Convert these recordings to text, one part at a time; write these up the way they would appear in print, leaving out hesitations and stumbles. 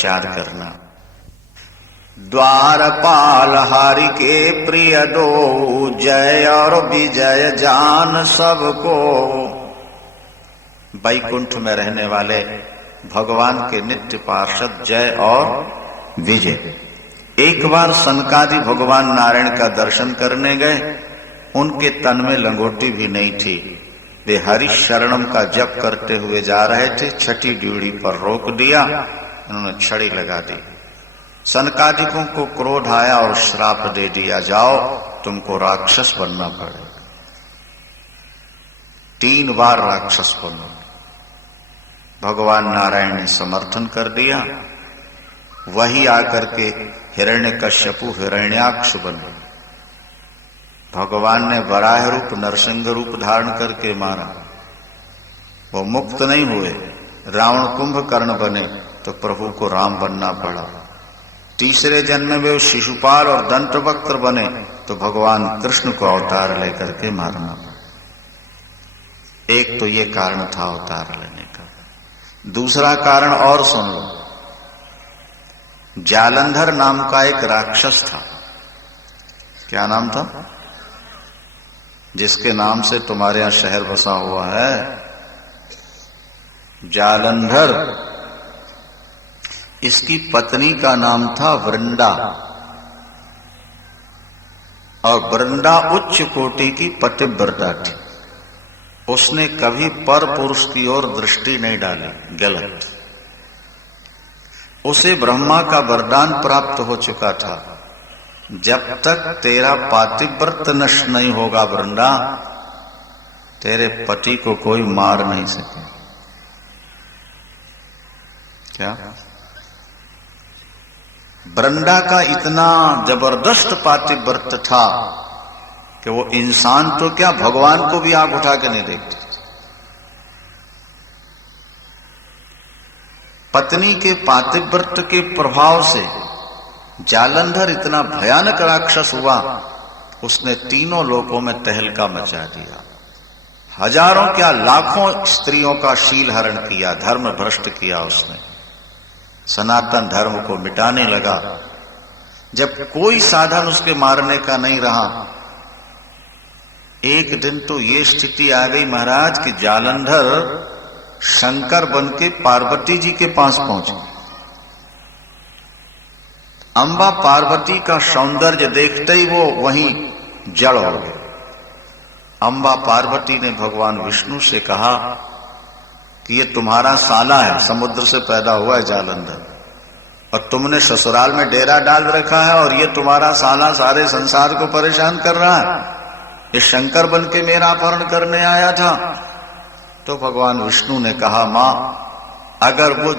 उपचार करना। द्वारपाल हरि के प्रिय दो, जय और विजय जान सबको। वैकुंठ में रहने वाले भगवान के नित्य पार्षद जय और विजय। एक बार सनकादि भगवान नारायण का दर्शन करने गए, उनके तन में लंगोटी भी नहीं थी। वे हरि शरणम का जप करते हुए जा रहे थे, छठी ड्यूढ़ी पर रोक दिया, उन्होंने छड़ी लगा दी। सनकादिकों को क्रोध आया और श्राप दे दिया, जाओ तुमको राक्षस बनना पड़ेगा। 3 बार राक्षस बनो। भगवान नारायण ने समर्थन कर दिया। वही आकर के हिरण्यकश्यपु हिरण्याक्ष बने। भगवान ने वराह रूप नरसिंह रूप धारण करके मारा। वो मुक्त नहीं हुए, रावण कुंभकर्ण बने तो प्रभु को राम बनना पड़ा। तीसरे जन्म में वो शिशुपाल और दंतवक्त्र बने तो भगवान कृष्ण को अवतार लेकर के मारना पड़ा। एक तो ये कारण था अवतार लेने का। दूसरा कारण और सुन लो। जालंधर नाम का एक राक्षस था। क्या नाम था? जिसके नाम से तुम्हारे यहां शहर बसा हुआ है, जालंधर। इसकी पत्नी का नाम था वृंदा, और वृंदा उच्च कोटि की पतिव्रता थी। उसने कभी पर पुरुष की ओर दृष्टि नहीं डाली, गलत। उसे ब्रह्मा का वरदान प्राप्त हो चुका था, जब तक तेरा पातिव्रत नष्ट नहीं होगा वृंदा, तेरे पति को कोई मार नहीं सके। क्या? वृंदा का इतना जबरदस्त पातिव्रत था कि वो इंसान तो क्या, भगवान को भी आंख उठा के नहीं देखते। पत्नी के पातिव्रत के प्रभाव से जालंधर इतना भयानक राक्षस हुआ, उसने तीनों लोकों में तहलका मचा दिया। हजारों क्या लाखों स्त्रियों का शील हरण किया, धर्म भ्रष्ट किया उसने। सनातन धर्म को मिटाने लगा। जब कोई साधन उसके मारने का नहीं रहा, एक दिन तो ये स्थिति आ गई महाराज कि जालंधर शंकर बन के पार्वती जी के पास पहुंचे। अंबा पार्वती का सौंदर्य देखते ही वो वहीं जड़ हो गए। अंबा पार्वती ने भगवान विष्णु से कहा कि ये तुम्हारा साला है, समुद्र से पैदा हुआ है जालंधर, और तुमने ससुराल में डेरा डाल रखा है, और ये तुम्हारा साला सारे संसार को परेशान कर रहा है। ये शंकर बन के मेरा अपहरण करने आया था। तो भगवान विष्णु ने कहा, मां, अगर वो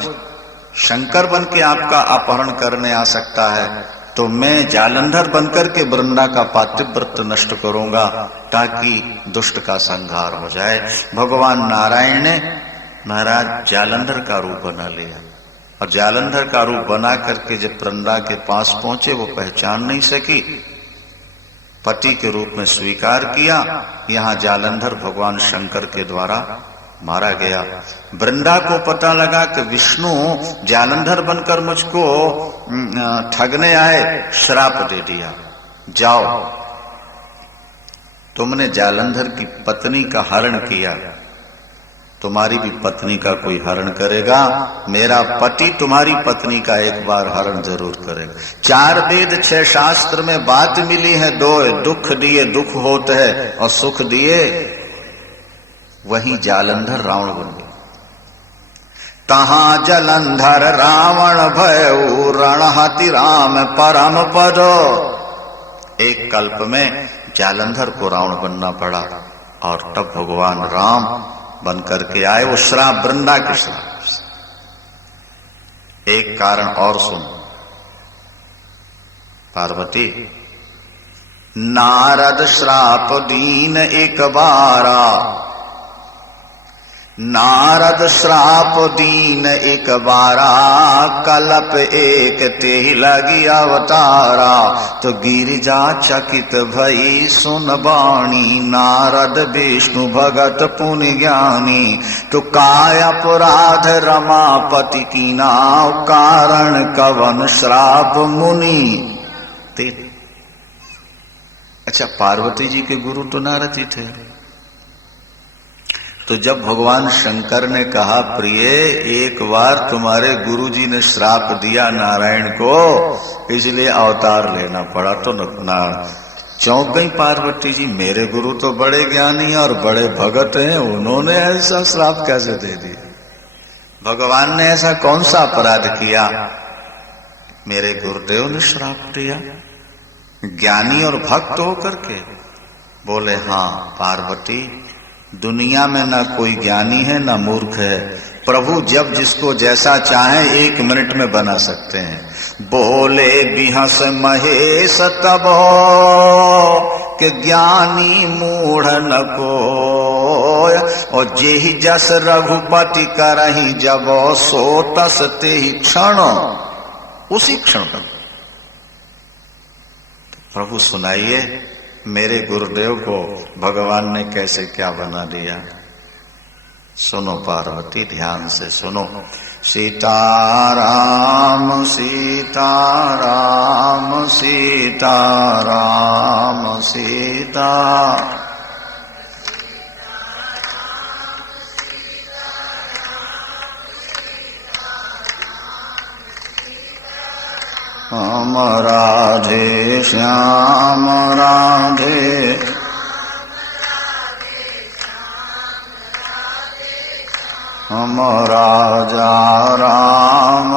शंकर बन के आपका अपहरण करने आ सकता है तो मैं जालंधर बनकर के वृंदा का पातिव्रत नष्ट करूंगा, ताकि दुष्ट का संहार हो जाए। भगवान नारायण ने महाराज जालंधर का रूप बना लिया, और जालंधर का रूप बना करके जब वृंदा के पास पहुंचे, वो पहचान नहीं सकी, पति के रूप में स्वीकार किया। यहां जालंधर भगवान शंकर के द्वारा मारा गया। वृंदा को पता लगा कि विष्णु जालंधर बनकर मुझको ठगने आए, श्राप दे दिया, जाओ तुमने जालंधर की पत्नी का हरण किया, तुम्हारी भी पत्नी का कोई हरण करेगा। मेरा पति तुम्हारी पत्नी का एक बार हरण जरूर करेगा। 4 वेद 6 शास्त्र में बात मिली है, 2 दुख दिए दुख होते है, और सुख दिए। वही जालंधर रावण बन गया। तहां जलंधर रावण भयउ, रणहति राम परम पदो। एक कल्प में जालंधर को रावण बनना पड़ा, और तब भगवान राम बन करके आए। वो श्राप वृंदा के श्राप। एक कारण और सुन पार्वती, नारद श्राप दीन एक बारा, नारद श्राप दीन एक बारा, कलप एक ते लगी अवतारा। तो गिरिजा चकित भई सुन बाणी, नारद विष्णु भगत पुनि ज्ञानी। तो काय अपराध रमापति कीना, कारण कवन श्राप मुनि ते। अच्छा, पार्वती जी के गुरु तो नारद जी थे। तो जब भगवान शंकर ने कहा प्रिय एक बार तुम्हारे गुरुजी ने श्राप दिया नारायण को, इसलिए अवतार लेना पड़ा, तो ना चौंक गई पार्वती जी, मेरे गुरु तो बड़े ज्ञानी और बड़े भगत हैं, उन्होंने ऐसा श्राप कैसे दे दिया? भगवान ने ऐसा कौन सा अपराध किया मेरे गुरुदेव ने श्राप दिया? ज्ञानी और भक्त होकर के बोले, हाँ पार्वती, दुनिया में ना कोई ज्ञानी है ना मूर्ख है, प्रभु जब जिसको जैसा चाहे 1 मिनट में बना सकते हैं। बोले बिहस महेश तब के ज्ञानी मूढ़ न कोय, और जेहि जस रघुपति करहि जब सो तस तेहि क्षण, उसी क्षण पर। प्रभु सुनाइए मेरे गुरुदेव को भगवान ने कैसे क्या बना दिया। सुनो पार्वती, ध्यान से सुनो। सीताराम सीताराम सीताराम सीता, हम राधे श्याम राधे, हम राजा राम,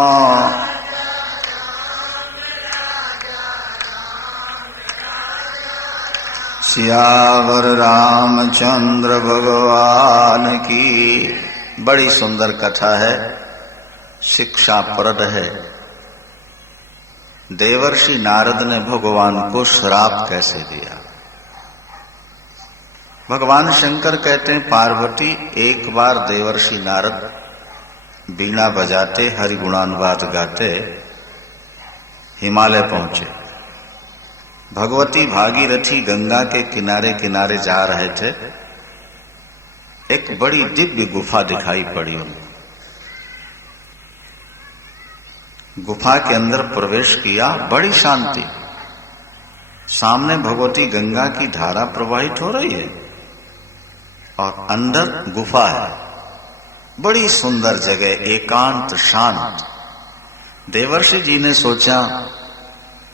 सियावर रामचंद्र भगवान की। बड़ी सुंदर कथा है, शिक्षाप्रद है। देवर्षि नारद ने भगवान को श्राप कैसे दिया। भगवान शंकर कहते हैं, पार्वती एक बार देवर्षि नारद बीणा बजाते हरिगुणानुवाद गाते हिमालय पहुंचे। भगवती भागीरथी गंगा के किनारे किनारे जा रहे थे। एक बड़ी दिव्य गुफा दिखाई पड़ी उन्हें। गुफा के अंदर प्रवेश किया, बड़ी शांति। सामने भगवती गंगा की धारा प्रवाहित हो रही है और अंदर गुफा है। बड़ी सुंदर जगह, एकांत शांत। देवर्षि जी ने सोचा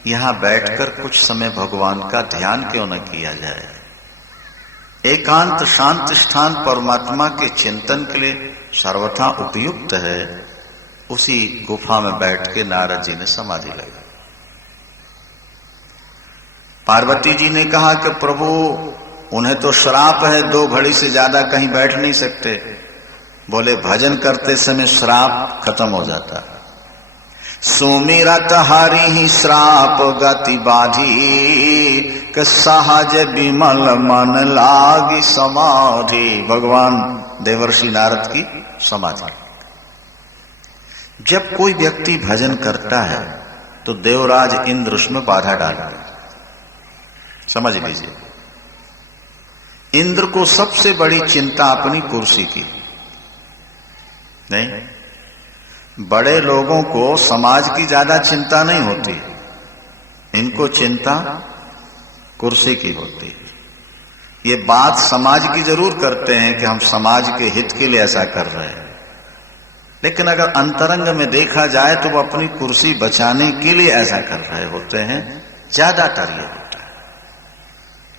यहां बैठकर कुछ समय भगवान का ध्यान क्यों न किया जाए। एकांत शांत स्थान परमात्मा के चिंतन के लिए सर्वथा उपयुक्त है। उसी गुफा में बैठ के नारद जी ने समाधि लगाई। पार्वती जी ने कहा कि प्रभु उन्हें तो श्राप है, 2 घड़ी से ज्यादा कहीं बैठ नहीं सकते। बोले भजन करते समय श्राप खत्म हो जाता है। सुमिरत हरि ही श्राप गति बाधी, कि सहज विमल मन लागी समाधि। भगवान देवर्षि नारद की समाधि। जब कोई व्यक्ति भजन करता है तो देवराज इंद्र उसमें बाधा डालता है। समझ लीजिए, इंद्र को सबसे बड़ी चिंता अपनी कुर्सी की नहीं। बड़े लोगों को समाज की ज्यादा चिंता नहीं होती, इनको चिंता कुर्सी की होती है। ये बात समाज की जरूर करते हैं कि हम समाज के हित के लिए ऐसा कर रहे हैं, लेकिन अगर अंतरंग में देखा जाए तो वो अपनी कुर्सी बचाने के लिए ऐसा कर रहे होते हैं। ज्यादातर ये होता है।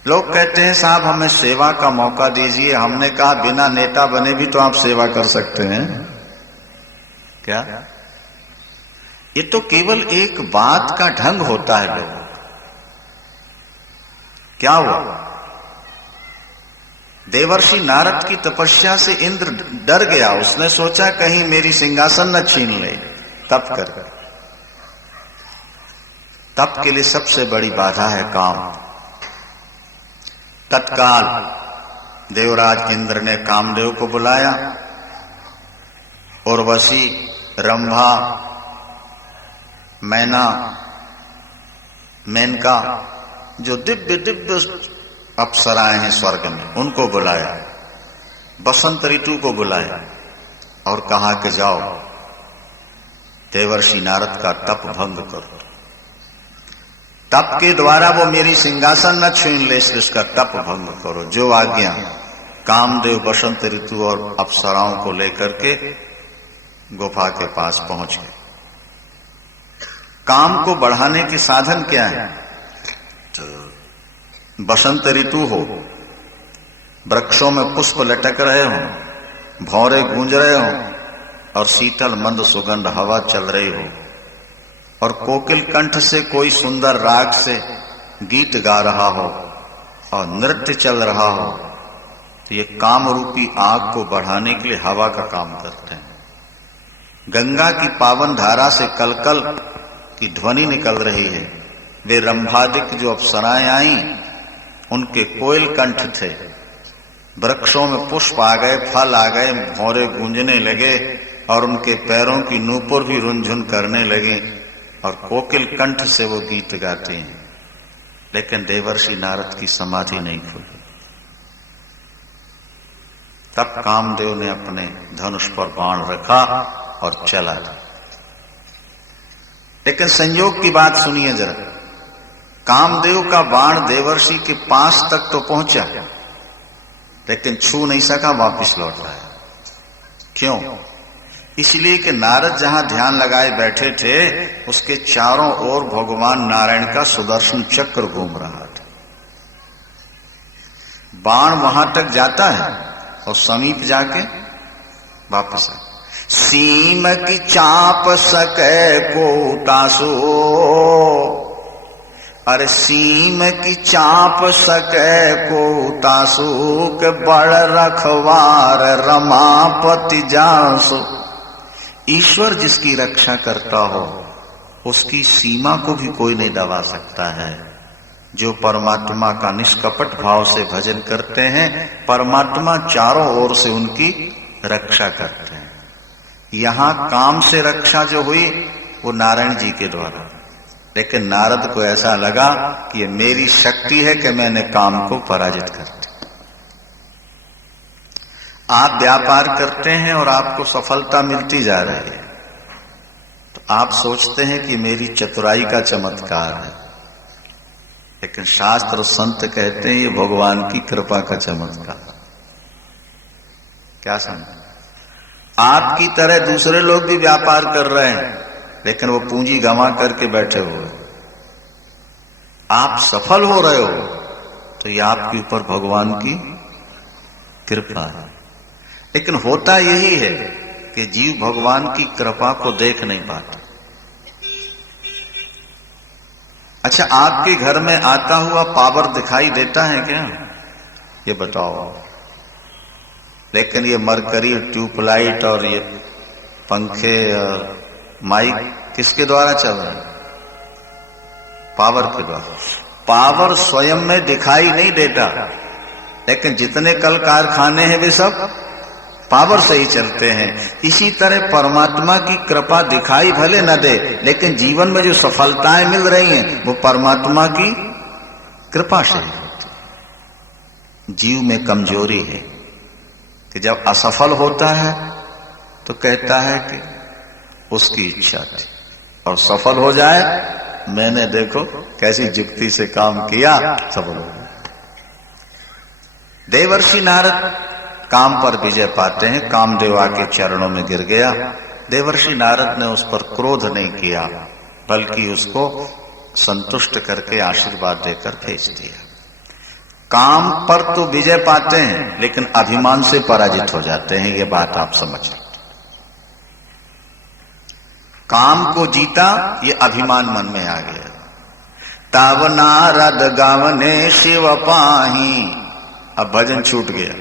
लोग कहते हैं साहब हमें सेवा का मौका दीजिए। हमने कहा बिना नेता बने भी तो आप सेवा कर सकते हैं। क्या ये तो केवल एक बात का ढंग होता है लोगों का। क्या हुआ? देवर्षि नारद की तपस्या से इंद्र डर गया। उसने सोचा कहीं मेरी सिंहासन न छीन ले। तप कर, तप के लिए सबसे बड़ी बाधा है काम। तत्काल देवराज इंद्र ने कामदेव को बुलाया उर्वशी, रंभा, मैना, मेनका, जो दिव्य दिव्य अप्सराएं हैं स्वर्ग में, उनको बुलाया। बसंत ऋतु को बुलाया और कहा कि जाओ देवर्षि नारद का तप भंग करो। तप के द्वारा वो मेरी सिंहासन न छीन ले, इसलिए उसका तप भंग करो। जो आज्ञा। कामदेव बसंत ऋतु और अप्सराओं को लेकर के गुफा के पास पहुंच गए। काम को बढ़ाने के साधन क्या है? तो बसंत ऋतु हो, वृक्षों में पुष्प लटक रहे हो, भौरे गूंज रहे हो और शीतल मंद सुगंध हवा चल रही हो और कोकिल कंठ से कोई सुंदर राग से गीत गा रहा हो और नृत्य चल रहा हो, तो ये काम रूपी आग को बढ़ाने के लिए हवा का काम करते हैं। गंगा की पावन धारा से कलकल की ध्वनि निकल रही है। वे रंभादिक जो अप्सराएं आई, उनके कोयल कंठ थे। वृक्षों में पुष्प आ गए, फल आ गए, भौरे गूंजने लगे और उनके पैरों की नूपुर भी रुनझुन करने लगे और कोकिल कंठ से वो गीत गाते हैं। लेकिन देवर्षि नारद की समाधि नहीं खुली। तब कामदेव ने अपने धनुष पर बाण रखा और चला। लेकिन संयोग की बात सुनिए जरा। कामदेव का बाण देवर्षि के पास तक तो पहुंचा, लेकिन छू नहीं सका, वापस लौट आया। क्यों? इसलिए कि नारद जहां ध्यान लगाए बैठे थे, उसके चारों ओर भगवान नारायण का सुदर्शन चक्र घूम रहा था। बाण वहां तक जाता है और समीप जाके वापस आ। सीम की चाप सके को तासो, अरे सीम की चाप सके को तासो के बड़ रखवार रमापति जासो। ईश्वर जिसकी रक्षा करता हो, उसकी सीमा को भी कोई नहीं दबा सकता है। जो परमात्मा का निष्कपट भाव से भजन करते हैं, परमात्मा चारों ओर से उनकी रक्षा करते हैं। यहां काम से रक्षा जो हुई वो नारायण जी के द्वारा, लेकिन नारद को ऐसा लगा कि ये मेरी शक्ति है कि मैंने काम को पराजित कर दिया। आप व्यापार करते हैं और आपको सफलता मिलती जा रही है, तो आप सोचते हैं कि मेरी चतुराई का चमत्कार है, लेकिन शास्त्र और संत कहते हैं ये भगवान की कृपा का चमत्कार। क्या समझ? आपकी तरह दूसरे लोग भी व्यापार कर रहे हैं, लेकिन वो पूंजी गंवा करके बैठे हुए। आप सफल हो रहे हो तो ये आपके ऊपर भगवान की कृपा है। लेकिन होता यही है कि जीव भगवान की कृपा को देख नहीं पाता। अच्छा, आपके घर में आता हुआ पावर दिखाई देता है क्या? ये बताओ। लेकिन ये मरकरी, ट्यूबलाइट और ये पंखे और माइक किसके द्वारा चल रहे हैं? पावर के द्वारा। पावर स्वयं में दिखाई नहीं देता, लेकिन जितने कल कारखाने हैं वे सब पावर से ही चलते हैं। इसी तरह परमात्मा की कृपा दिखाई भले न दे, लेकिन जीवन में जो सफलताएं मिल रही हैं वो परमात्मा की कृपा से ही होती। जीव में कमजोरी है कि जब असफल होता है तो कहता है कि उसकी इच्छा थी, और सफल हो जाए मैंने देखो कैसी जुक्ति से काम किया, सफल हो गया। देवर्षि नारद काम पर विजय पाते हैं। कामदेव के चरणों में गिर गया। देवर्षि नारद ने उस पर क्रोध नहीं किया, बल्कि उसको संतुष्ट करके आशीर्वाद देकर भेज दिया। काम पर तो विजय पाते हैं, लेकिन अभिमान से पराजित हो जाते हैं। ये बात आप समझ लें। काम को जीता, ये अभिमान मन में आ गया। तब नारद गावने शिव पाही। अब भजन छूट गया।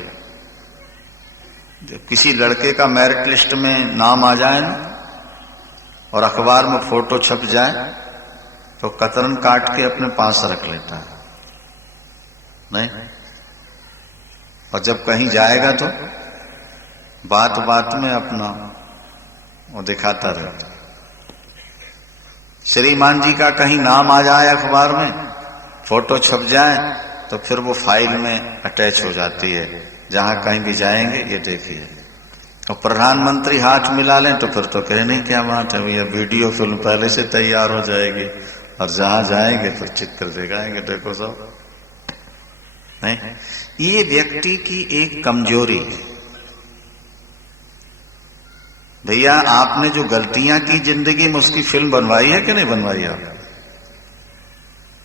जब किसी लड़के का मेरिट लिस्ट में नाम आ जाए ना, और अखबार में फोटो छप जाए, तो कतरन काट के अपने पास रख लेता है, नहीं? और जब कहीं जाएगा तो बात बात में अपना वो दिखाता रहता। श्रीमान जी का कहीं नाम आ जाए अखबार में, फोटो छप जाए, तो फिर वो फाइल में अटैच हो जाती है। जहां कहीं भी जाएंगे ये देखिए। और प्रधानमंत्री हाथ मिला लें तो फिर तो कहने क्या बात है भैया, वीडियो फिल्म पहले से तैयार हो जाएगी और जहां जाएंगे फिर चित्र दिखाएंगे, देखो सब। नहीं, ये व्यक्ति की एक कमजोरी है। भैया आपने जो गलतियां की जिंदगी में, उसकी फिल्म बनवाई है कि नहीं बनवाई आप?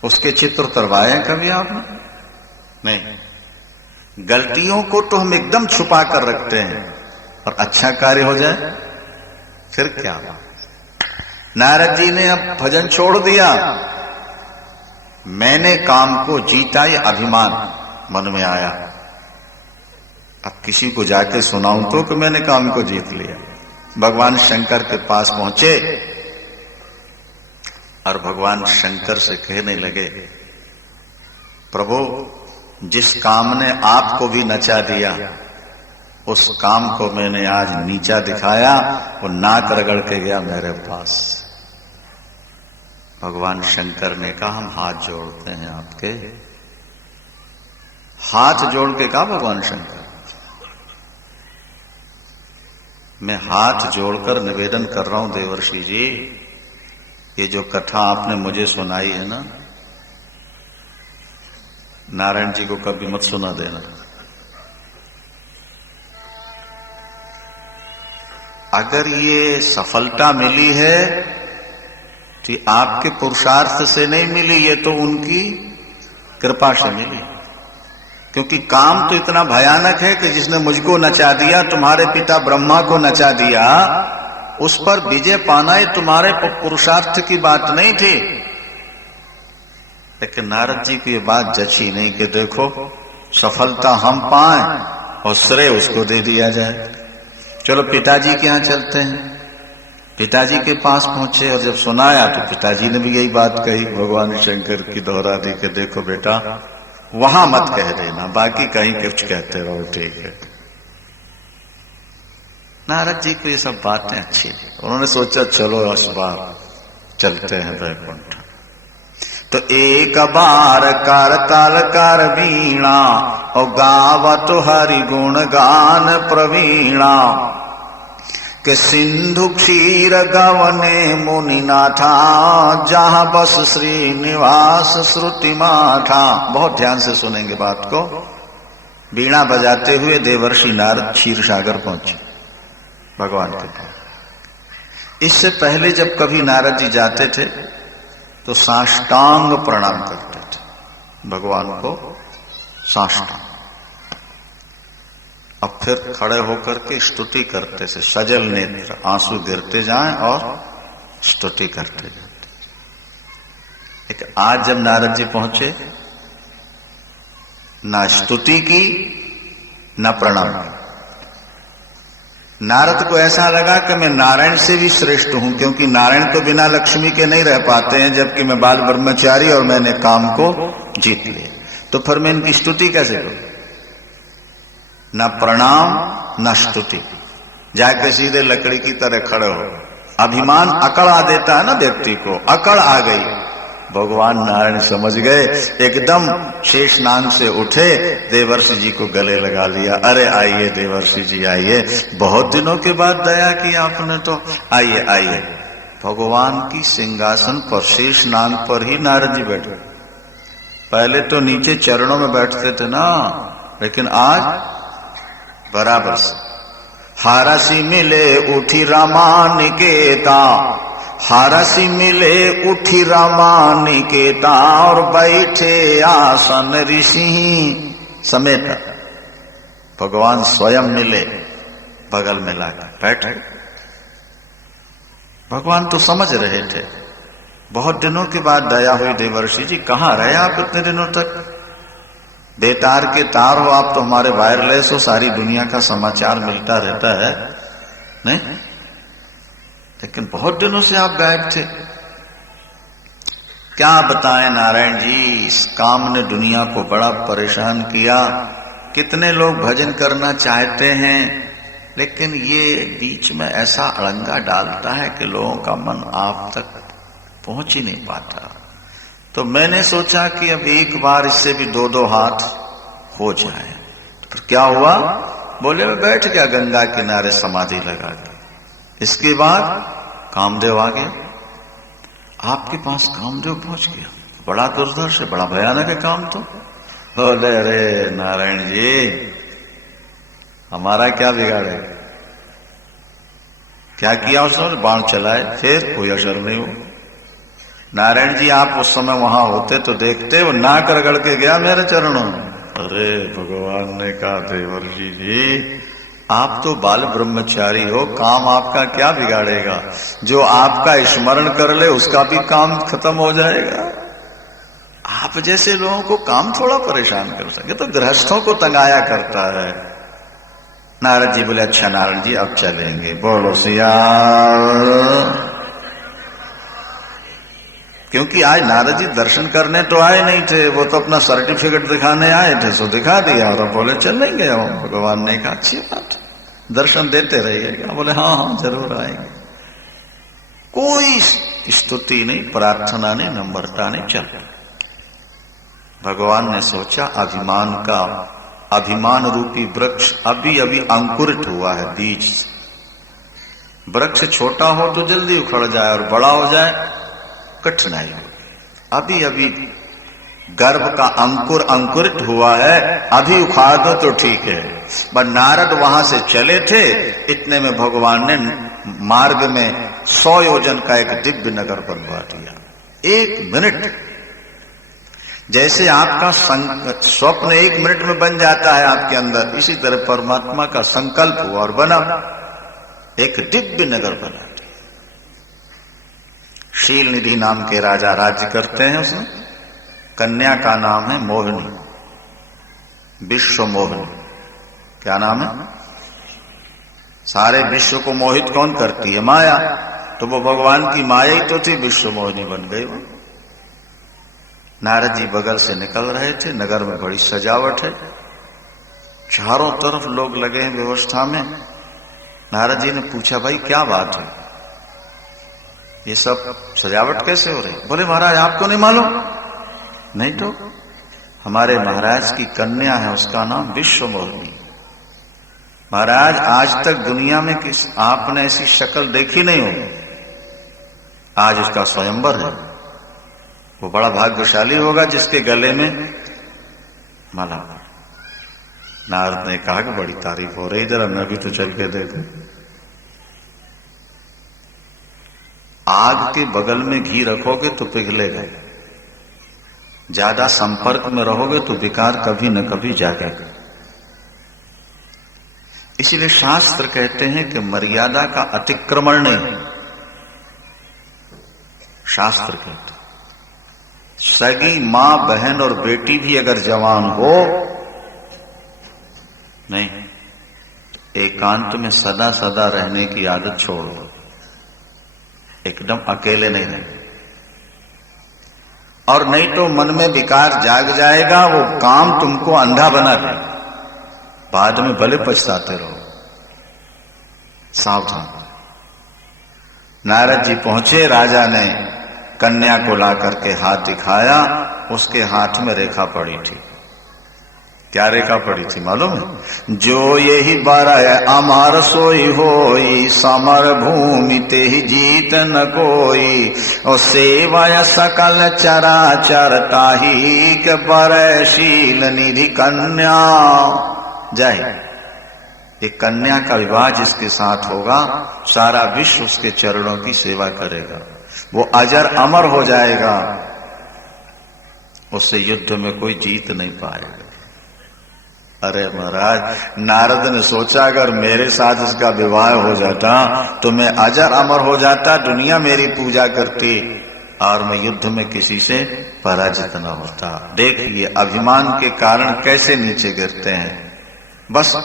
उसके चित्र उतरवाए कभी आपने? नहीं। गलतियों को तो हम एकदम छुपा कर रखते हैं, और अच्छा कार्य हो जाए फिर क्या? नारद जी ने अब भजन छोड़ दिया। मैंने काम को जीता, ये अभिमान मन में आया। अब किसी को जाके सुनाऊं तो कि मैंने काम को जीत लिया। भगवान शंकर के पास पहुंचे और भगवान शंकर से कहने लगे, प्रभु जिस काम ने आपको भी नचा दिया, उस काम को मैंने आज नीचा दिखाया, वो नाक रगड़ के गया मेरे पास। भगवान शंकर ने कहा, हम हाथ जोड़ते हैं आपके। हाथ जोड़ के कहा भगवान शंकर, मैं हाथ जोड़कर निवेदन कर रहा हूं देवर्षि जी, ये जो कथा आपने मुझे सुनाई है ना, नारायण जी को कभी मत सुना देना। अगर ये सफलता मिली है तो ये आपके पुरुषार्थ से नहीं मिली, ये तो उनकी कृपा से मिली। क्योंकि काम तो इतना भयानक है कि जिसने मुझको नचा दिया, तुम्हारे पिता ब्रह्मा को नचा दिया, उस पर विजय पाना ये तुम्हारे पुरुषार्थ की बात नहीं थी। लेकिन नारद जी को ये बात जची नहीं कि देखो सफलता हम पाएं और श्रेय उसको दे दिया जाए। चलो पिताजी के यहां चलते हैं। पिताजी के पास पहुंचे और जब सुनाया तो पिताजी ने भी यही बात कही, भगवान शंकर की दोहरा दी कि देखो बेटा, वहां मत कह देना, बाकी कहीं कुछ कहते रहो, ठीक है। नारद जी को ये सब बातें अच्छी, उन्होंने सोचा चलो इस बार चलते हैं वैकुंठ। तो एक बार करताल कर वीणा और गावत हरि गुण गान प्रवीणा, के सिंधु क्षीर गवने मुनि नाथा, जहां बस श्रीनिवास श्रुति माथा। बहुत ध्यान से सुनेंगे बात को। वीणा बजाते हुए देवर्षि नारद क्षीर सागर पहुंचे भगवान के पास। इससे पहले जब कभी नारद जी जाते थे तो साष्टांग प्रणाम करते थे भगवान को, साष्टांग। अब फिर खड़े होकर के स्तुति करते थे, सजल नेत्र, आंसू गिरते जाएं और स्तुति करते जाते। लेकिन आज जब नारद जी पहुंचे, ना स्तुति की ना प्रणाम। नारद को ऐसा लगा कि मैं नारायण से भी श्रेष्ठ हूं, क्योंकि नारायण तो बिना लक्ष्मी के नहीं रह पाते हैं, जबकि मैं बाल ब्रह्मचारी और मैंने काम को जीत लिया। तो फिर मैं इनकी स्तुति कैसे करूं? न प्रणाम न स्तुति, जाके सीधे लकड़ी की तरह खड़े हो। अभिमान अकड़ देता है ना व्यक्ति को, अकड़ आ गई। भगवान नारायण समझ गए, एकदम शेष नाग से उठे, देवर्षि जी को गले लगा लिया। अरे आइए देवर्षि जी आइए, बहुत दिनों के बाद दया की आपने, तो आइए आइए। भगवान की सिंहासन पर, शेष नाग पर ही नारद जी बैठे। पहले तो नीचे चरणों में बैठते थे ना, लेकिन आज बराबर से। हारसी मिले उठी रामा निकेता, हारसी मिले उठी रामा निकेता, और बैठे आसन ऋषि समेत। भगवान स्वयं मिले, बगल में लाकर बैठे। भगवान तो समझ रहे थे, बहुत दिनों के बाद दया हुई। देवर्षि जी कहाँ रहे आप इतने दिनों तक? बेतार के तार हो आप तो, हमारे वायरलेस हो, सारी दुनिया का समाचार मिलता रहता है नहीं, लेकिन बहुत दिनों से आप गायब थे। क्या बताएं नारायण जी, इस काम ने दुनिया को बड़ा परेशान किया। कितने लोग भजन करना चाहते हैं लेकिन ये बीच में ऐसा अड़ंगा डालता है कि लोगों का मन आप तक पहुंच ही नहीं पाता। तो मैंने सोचा कि अब एक बार इससे भी दो दो हाथ हो जाए। तो क्या हुआ? बोले मैं बैठ गया गंगा किनारे समाधि लगा के। इसके बाद कामदेव आ गया। आपके पास कामदेव पहुंच गया, बड़ा दुर्धर्ष है, बड़ा भयानक है काम। तो बोले अरे नारायण जी, हमारा क्या बिगाड़े? क्या किया उसने? बाण चलाए, फिर कोई असर नहीं हो। नारायण जी आप उस समय वहां होते तो देखते, वो नाक रगड़ के गया मेरे चरणों में। अरे भगवान ने कहा देवर्षि जी आप तो बाल ब्रह्मचारी हो, काम आपका क्या बिगाड़ेगा? जो आपका स्मरण कर ले उसका भी काम खत्म हो जाएगा। आप जैसे लोगों को काम थोड़ा परेशान कर सके, तो गृहस्थों को तंगाया करता है। नारद जी बोले अच्छा नारायण जी अब चलेंगे। बोलो सिया। क्योंकि आज नारद जी दर्शन करने तो आए नहीं थे, वो तो अपना सर्टिफिकेट दिखाने आए थे, सो दिखा दिया और बोले चलेंगे। भगवान ने कहा अच्छी बात, दर्शन देते रहिएगा। बोले हाँ हाँ जरूर आएंगे। कोई स्तुति नहीं, प्रार्थना नहीं, नम्रता नहीं, चल। भगवान ने सोचा अभिमान रूपी वृक्ष अभी अभी अंकुरित हुआ है बीज से। वृक्ष छोटा हो तो जल्दी उखड़ जाए और बड़ा हो जाए कठिनाई होगी। अभी अभी गर्भ का अंकुरित हुआ है, अभी उखाड़ दो तो ठीक है। पर नारद वहां से चले थे, इतने में भगवान ने मार्ग में 100 योजन का एक दिव्य नगर बनवा दिया। 1 मिनट, जैसे आपका स्वप्न 1 मिनट में बन जाता है आपके अंदर, इसी तरह परमात्मा का संकल्प हुआ और बना, एक दिव्य नगर बना। शील निधि नाम के राजा राज्य करते हैं उसमें। कन्या का नाम है मोहिनी, विश्व मोहिनी। क्या नाम है? सारे विश्व को मोहित कौन करती है? माया। तो वो भगवान की माया ही तो थी, विश्व मोहिनी बन गई वो। नारद जी बगल से निकल रहे थे, नगर में बड़ी सजावट है, चारों तरफ लोग लगे हैं व्यवस्था में। नारद जी ने पूछा भाई क्या बात है, ये सब सजावट कैसे हो रही? बोले महाराज आपको नहीं मालूम? नहीं तो हमारे महाराज की कन्या है, उसका नाम विश्व मोहिनी। महाराज आज तक दुनिया में आपने ऐसी शक्ल देखी नहीं होगी, आज उसका स्वयंवर है। वो बड़ा भाग्यशाली होगा जिसके गले में माला। नारद ने कहा कि बड़ी तारीफ हो रही, जरा मैं भी तो चल के देखूं। आग के बगल में घी रखोगे तो पिघलेगा, ज्यादा संपर्क में रहोगे तो विकार कभी न कभी जागेगा। इसलिए शास्त्र कहते हैं कि मर्यादा का अतिक्रमण नहीं। शास्त्र कहते सगी मां बहन और बेटी भी अगर जवान हो नहीं, एकांत में सदा सदा रहने की आदत छोड़ दो, एकदम अकेले नहीं रहना। और नहीं तो मन में विकार जाग जाएगा, वो काम तुमको अंधा बना दे, बाद में भले पछताते रहो। सावधान। नारद जी पहुंचे, राजा ने कन्या को ला करके हाथ दिखाया, उसके हाथ में रेखा पड़ी थी। क्या रेखा पड़ी थी मालूम है? जो यही बारह अमर सोई होई, समर भूमि ते ही जीत न कोई, और सेवाय सकल चराचर ताही के बरय शील निधि कन्या। जय। एक कन्या का विवाह जिसके साथ होगा, सारा विश्व उसके चरणों की सेवा करेगा, वो अजर अमर हो जाएगा, उससे युद्ध में कोई जीत नहीं पाएगा। अरे महाराज, नारद ने सोचा अगर मेरे साथ इसका विवाह हो जाता तो मैं अजर अमर हो जाता, दुनिया मेरी पूजा करती और मैं युद्ध में किसी से पराजित न होता। देखिए अभिमान के कारण कैसे नीचे गिरते हैं। बस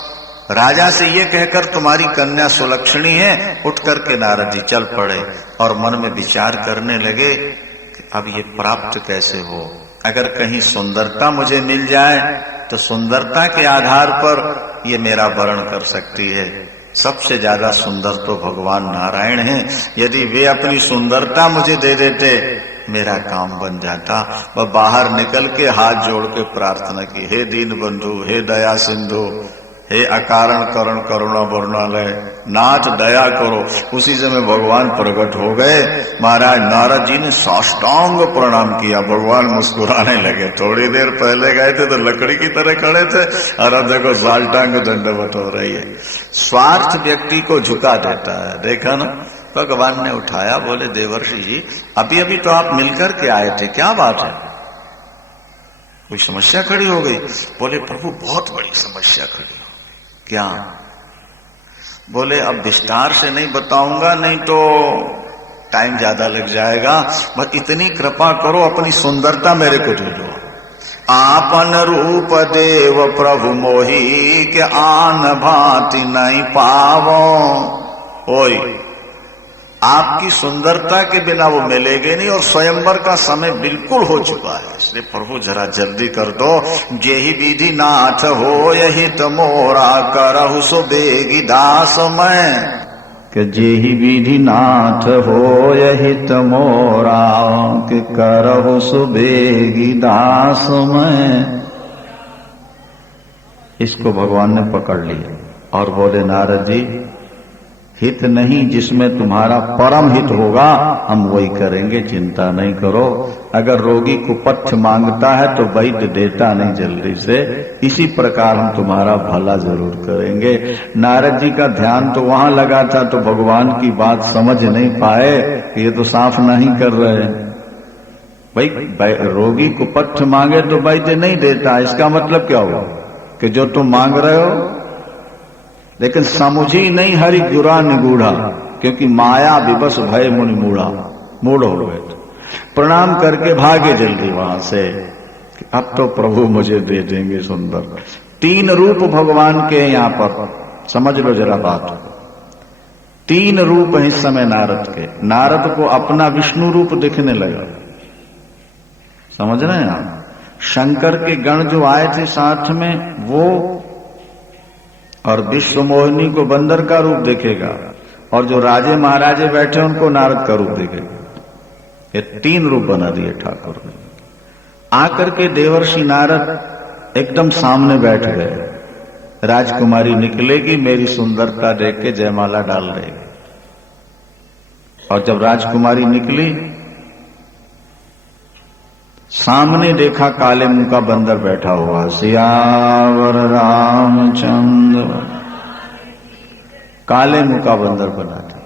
राजा से ये कहकर तुम्हारी कन्या सुलक्षणी है, उठ करके नारद जी चल पड़े और मन में विचार करने लगे कि अब ये प्राप्त कैसे हो। अगर कहीं सुंदरता मुझे मिल जाए तो सुंदरता के आधार पर ये मेरा वर्ण कर सकती है, सबसे ज्यादा सुंदर तो भगवान नारायण हैं। यदि वे अपनी सुंदरता मुझे दे देते मेरा काम बन जाता। वह बाहर निकल के हाथ जोड़ के प्रार्थना की, हे दीन बंधु, हे दया सिंधु, हे अकारण करण करुणा वरुणालय, नाथ दया करो। उसी समय भगवान प्रकट हो गए। महाराज नारद जी ने साष्टांग प्रणाम किया। भगवान मुस्कुराने लगे। थोड़ी देर पहले गए थे तो लकड़ी की तरह खड़े थे, और अब देखो साष्टांग दंडवत हो रही है। स्वार्थ व्यक्ति को झुका देता है। देखा ना, भगवान ने उठाया, बोले देवर्षि जी अभी अभी तो आप मिलकर के आए थे, क्या बात है, कोई समस्या खड़ी हो गई? बोले प्रभु बहुत बड़ी समस्या खड़ी हो। क्या? बोले अब विस्तार से नहीं बताऊंगा, नहीं तो टाइम ज्यादा लग जाएगा, बस इतनी कृपा करो अपनी सुंदरता मेरे को दे दो। आपन रूप देव प्रभु मोही के आन भांति नहीं पावो। ओए आपकी सुंदरता के बिना वो मिलेगे नहीं, और स्वयंवर का समय बिल्कुल हो चुका है, इसलिए प्रभु जरा जल्दी कर दो। जेहि विधि नाथ हो यही तमोरा करहु सो बेगी दास मैं, कि जेहि विधि नाथ हो यही तमोरा के करहु सो बेगी दास मैं। इसको भगवान ने पकड़ लिया और बोले नारद जी हित नहीं, जिसमें तुम्हारा परम हित होगा हम वही करेंगे, चिंता नहीं करो। अगर रोगी कुपथ्य मांगता है तो वैद्य देता नहीं जल्दी से, इसी प्रकार हम तुम्हारा भला जरूर करेंगे। नारद जी का ध्यान तो वहां लगा था, तो भगवान की बात समझ नहीं पाए कि ये तो साफ नहीं कर रहे। भाई रोगी कुपथ्य मांगे तो वैद्य नहीं देता, इसका मतलब क्या हुआ कि जो तुम मांग रहे हो, लेकिन समुझी नहीं हरि गुरा निगूढ़ा, क्योंकि माया विवश भय मुनि मूढ़ा, मूढ़ हो गए। प्रणाम करके भागे जल्दी वहां से, अब तो प्रभु मुझे दे देंगे सुंदर। 3 रूप भगवान के यहाँ पर, समझ लो जरा बात। 3 रूप है इस समय नारद के। नारद को अपना विष्णु रूप दिखने लगा, समझ रहे हैं आप? शंकर के गण जो आए थे साथ में वो, और विश्व मोहिनी को बंदर का रूप देखेगा, और जो राजे महाराजे बैठे उनको नारद का रूप देखेगा। ये 3 रूप बना दिए ठाकुर ने। आकर के देवर्षि नारद एकदम सामने बैठ गए। राजकुमारी निकलेगी, मेरी सुंदरता देख के जयमाला डाल देगी। और जब राजकुमारी निकली, सामने देखा काले मुंह का बंदर बैठा हुआ। सियावर रामचंद्र, काले मुंह का बंदर बना था।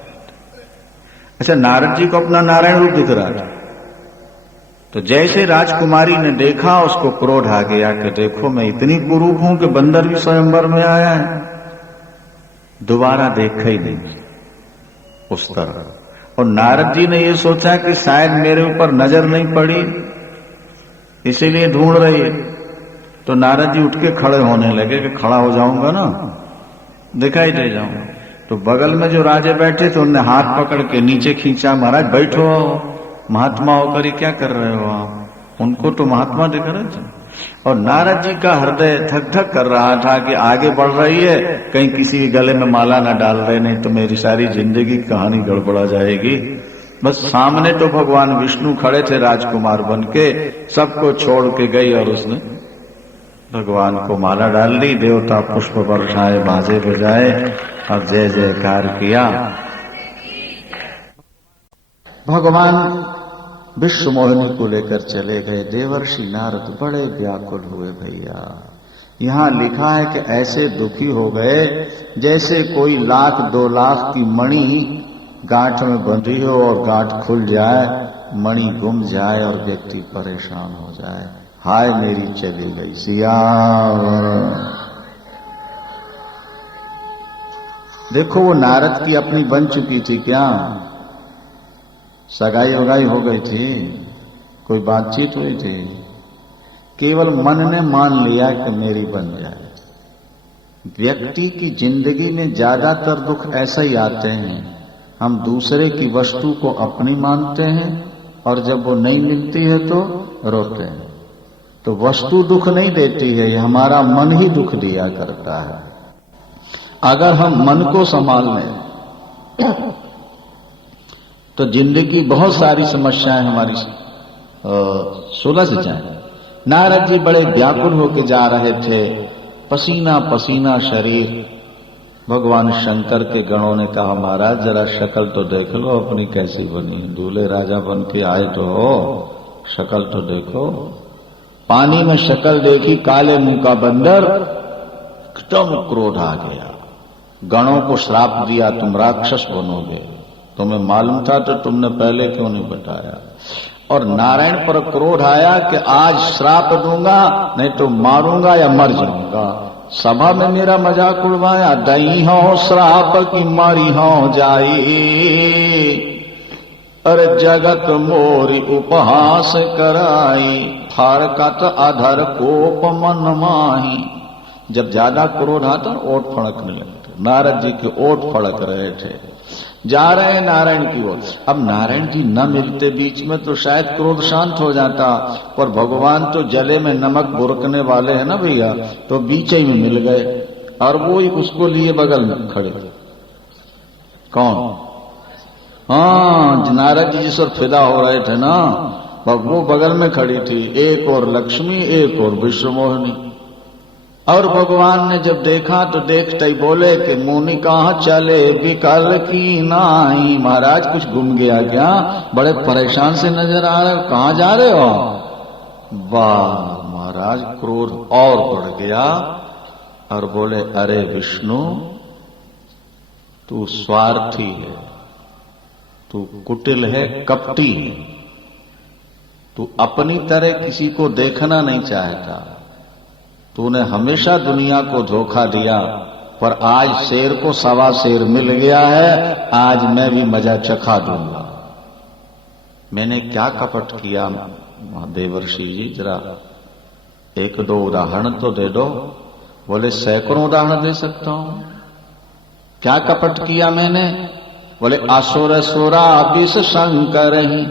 अच्छा, नारद जी को अपना नारायण रूप दिख रहा था। तो जैसे राजकुमारी ने देखा, उसको क्रोध आ गया कि देखो मैं इतनी कुरूप हूं कि बंदर भी स्वयंवर में आया है। दोबारा देखा ही नहीं उस तरह। और नारद जी ने यह सोचा कि शायद मेरे ऊपर नजर नहीं पड़ी, इसीलिए ढूंढ रही है। तो नारद जी उठ के खड़े होने लगे कि खड़ा हो जाऊंगा ना, दिखाई दे जाऊंगा। तो बगल में जो राजे बैठे थे उनने हाथ पकड़ के नीचे खींचा। महाराज बैठो, महात्मा होकर क्या कर रहे हो आप? उनको तो महात्मा दिख रहे थे। और नारद जी का हृदय धक धक कर रहा था कि आगे बढ़ रही है, कहीं किसी के गले में माला ना डाल रहे, नहीं तो मेरी सारी जिंदगी की कहानी गड़बड़ा जाएगी। बस सामने तो भगवान विष्णु खड़े थे राजकुमार बनके, सबको छोड़ के गई और उसने भगवान को माला डाल दी। देवता पुष्प बरसाए, बाजे बजाए और जय जयकार किया। भगवान विश्व मोहिनी को लेकर चले गए। देवर्षि नारद बड़े व्याकुल हुए। भैया यहां लिखा है कि ऐसे दुखी हो गए जैसे कोई 1,00,000 2 लाख की मणि गांठ में बंधी हो और गांठ खुल जाए, मणि गुम जाए और व्यक्ति परेशान हो जाए। हाय मेरी चली गई सियावर। देखो वो नारद की अपनी बन चुकी थी क्या? सगाई वगाई हो गई थी, कोई बातचीत हुई थी? केवल मन ने मान लिया कि मेरी बन जाए। व्यक्ति की जिंदगी में ज्यादातर दुख ऐसे ही आते हैं, हम दूसरे की वस्तु को अपनी मानते हैं और जब वो नहीं मिलती है तो रोते हैं। तो वस्तु दुख नहीं देती है, ये हमारा मन ही दुख दिया करता है। अगर हम मन को संभाल लें तो जिंदगी बहुत सारी समस्याएं हमारी सुलझ जाए। नारद जी बड़े व्याकुल होकर जा रहे थे, पसीना पसीना शरीर। भगवान शंकर के गणों ने कहा, महाराज जरा शक्ल तो देख लो अपनी कैसी बनी, दूल्हे राजा बन के आए तो हो, शक्ल तो देखो। पानी में शक्ल देखी, काले मुंह का बंदर, एकदम क्रोध आ गया। गणों को श्राप दिया, तुम राक्षस बनोगे। तुम्हें मालूम था तो तुमने पहले क्यों नहीं बताया। और नारायण पर क्रोध आया कि आज श्राप दूंगा, नहीं तो मारूंगा या मर जाऊंगा। सभा में मेरा मजाक उड़वाया, दई हो श्राप की मारी हो जाई, अरे जगत मोरी उपहास कराई, फारकत अधर कोप मन माही। जब ज्यादा क्रोध आता ओठ फड़कने लगते। नारद जी के ओठ फड़क रहे थे। जा रहे हैं नारायण की ओर। अब नारायण जी न मिलते बीच में तो शायद क्रोध शांत हो जाता, पर भगवान तो जले में नमक बुरकने वाले हैं ना भैया, तो बीच ही में मिल गए। और वो ही उसको लिए बगल में खड़े। कौन? हाँ, नारद जी जिस पर फिदा हो रहे थे ना, वो बगल में खड़ी थी। एक और लक्ष्मी, एक और विश्वमोहिनी। और भगवान ने जब देखा तो देखते ही बोले कि मुनि कहाँ चले विकल की नाई। महाराज कुछ गुम गया क्या? बड़े परेशान से नजर आ रहे हो, कहाँ जा रहे हो? वाह महाराज, क्रोध और बढ़ गया और बोले, अरे विष्णु तू स्वार्थी है, तू कुटिल है, कपटी है, तू अपनी तरह किसी को देखना नहीं चाहता। तूने हमेशा दुनिया को धोखा दिया, पर आज शेर को सवा शेर मिल गया है, आज मैं भी मजा चखा दूंगा। मैंने क्या कपट किया देवर्षि जी, जरा एक दो उदाहरण तो दे दो। बोले सैकड़ों उदाहरण दे सकता हूं। क्या कपट किया मैंने? बोले असुर सुरा विष शंकर ही,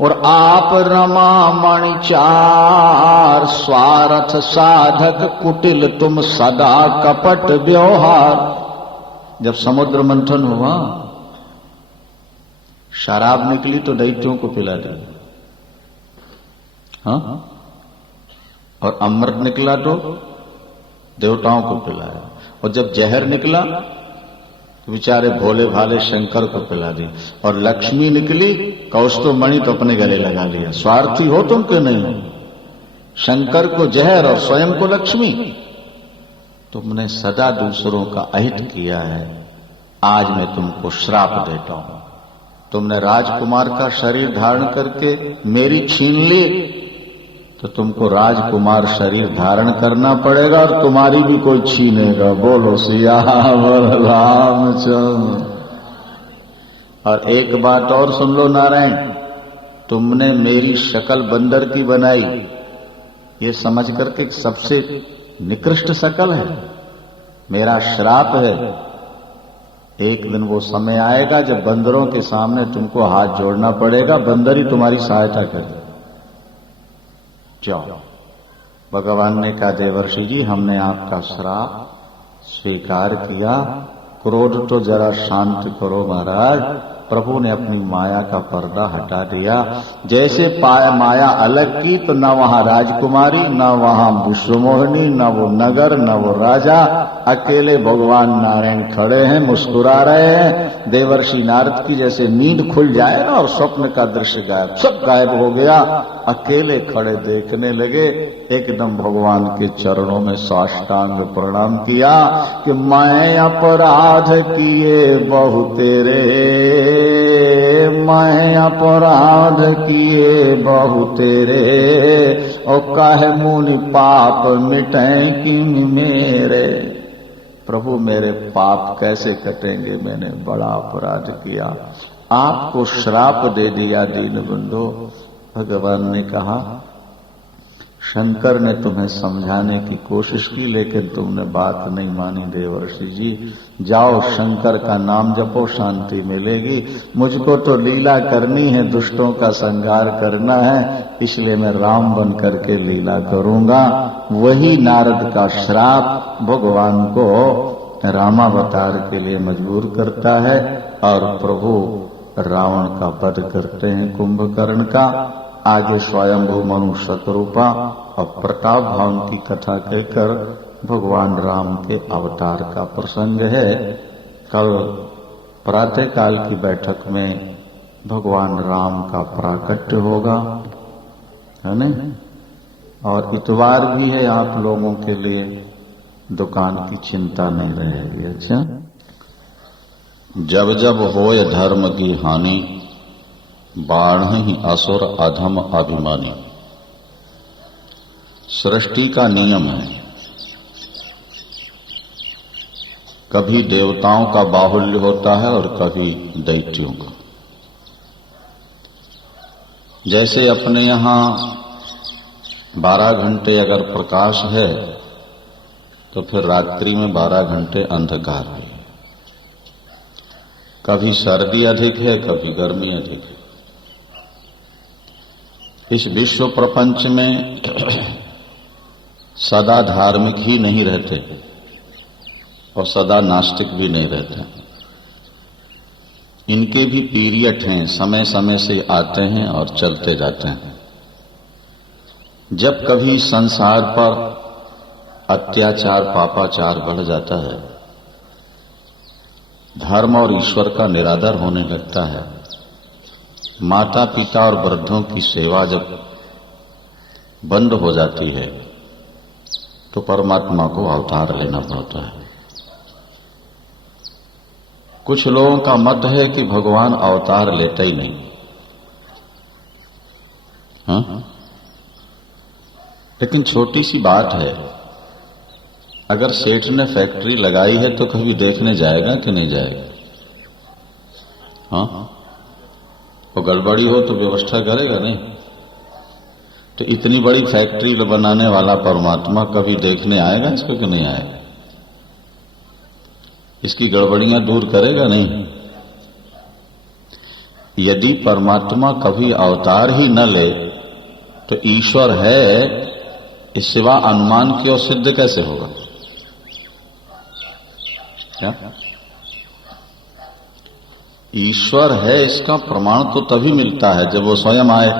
और आप रमा मणि चार, स्वार्थ साधक कुटिल तुम सदा कपट व्यवहार। जब समुद्र मंथन हुआ, शराब निकली तो दैत्यों को पिला दी, हाँ, और अमृत निकला तो देवताओं को पिलाया, और जब जहर निकला तो बेचारे भोले भाले शंकर को पिला दी, और लक्ष्मी निकली कौस्तुभमणि तो अपने गले लगा लिया। स्वार्थी हो तुम क्यों नहीं हो? शंकर को जहर और स्वयं को लक्ष्मी। तुमने सदा दूसरों का अहित किया है, आज मैं तुमको श्राप देता हूं। तुमने राजकुमार का शरीर धारण करके मेरी छीन ली, तो तुमको राजकुमार शरीर धारण करना पड़ेगा, और तुम्हारी भी कोई छीनेगा। बोलो सियावर रामचंद्र। और एक बात और सुन लो नारायण, तुमने मेरी शक्ल बंदर की बनाई, ये समझ करके सबसे निकृष्ट शक्ल है, मेरा श्राप है। एक दिन वो समय आएगा जब बंदरों के सामने तुमको हाथ जोड़ना पड़ेगा, बंदर ही तुम्हारी सहायता करे। जाओ। भगवान ने कहा, देवर्षि जी हमने आपका श्राप स्वीकार किया, क्रोध तो जरा शांत करो महाराज। प्रभु ने अपनी माया का पर्दा हटा दिया। जैसे माया अलग की तो न वहां राजकुमारी, न वहां विश्वमोहिनी, न वो नगर, न वो राजा, अकेले भगवान नारायण खड़े हैं, मुस्कुरा रहे हैं। देवर्षि नारद की जैसे नींद खुल जाए ना और स्वप्न का दृश्य गायब, सब गायब हो गया, अकेले खड़े देखने लगे। एकदम भगवान के चरणों में साष्टांग प्रणाम किया कि मैं अपराध किए बहु तेरे, मैं अपराध किए बहु तेरे, और काहे मुनि पाप मिटे किन मेरे। प्रभु मेरे पाप कैसे कटेंगे, मैंने बड़ा अपराध किया, आपको श्राप दे दिया दीनबंधो। भगवान ने कहा, शंकर ने तुम्हें समझाने की कोशिश की लेकिन तुमने बात नहीं मानी देवर्षि जी। जाओ शंकर का नाम जपो, शांति मिलेगी। मुझको तो लीला करनी है, दुष्टों का संहार करना है, इसलिए मैं राम बन करके लीला करूंगा। वही नारद का श्राप भगवान को रामावतार के लिए मजबूर करता है और प्रभु रावण का वध करते हैं कुंभकर्ण का। आगे स्वयंभू मनु शतरूपा और प्रताप भवन की कथा कहकर भगवान राम के अवतार का प्रसंग है। कल प्रातः काल की बैठक में भगवान राम का प्राकट्य होगा, है न? और इतवार भी है, आप लोगों के लिए दुकान की चिंता नहीं रहेगी। अच्छा, जब जब होय धर्म की हानि, बाढ़हि असुर अधम अभिमानी। सृष्टि का नियम है, कभी देवताओं का बाहुल्य होता है और कभी दैत्यों का। जैसे अपने यहां 12 घंटे अगर प्रकाश है तो फिर रात्रि में 12 घंटे अंधकार है। कभी सर्दी अधिक है, कभी गर्मी अधिक है। इस विश्व प्रपंच में सदा धार्मिक ही नहीं रहते और सदा नास्तिक भी नहीं रहते। इनके भी पीरियड हैं, समय समय से आते हैं और चलते जाते हैं। जब कभी संसार पर अत्याचार पापाचार बढ़ जाता है, धर्म और ईश्वर का निरादर होने लगता है, माता पिता और वृद्धों की सेवा जब बंद हो जाती है, तो परमात्मा को अवतार लेना पड़ता है। कुछ लोगों का मत है कि भगवान अवतार लेते ही नहीं। हाँ? लेकिन छोटी सी बात है, अगर सेठ ने फैक्ट्री लगाई है तो कभी देखने जाएगा कि नहीं जाएगा? हाँ, वो गड़बड़ी हो तो व्यवस्था करेगा नहीं? तो इतनी बड़ी फैक्ट्री बनाने वाला परमात्मा कभी देखने आएगा इसको कि नहीं आएगा? इसकी गड़बड़ियां दूर करेगा नहीं? यदि परमात्मा कभी अवतार ही न ले तो ईश्वर है इस सिवा अनुमान की ओर सिद्ध कैसे होगा? क्या ईश्वर है इसका प्रमाण तो तभी मिलता है जब वो स्वयं आए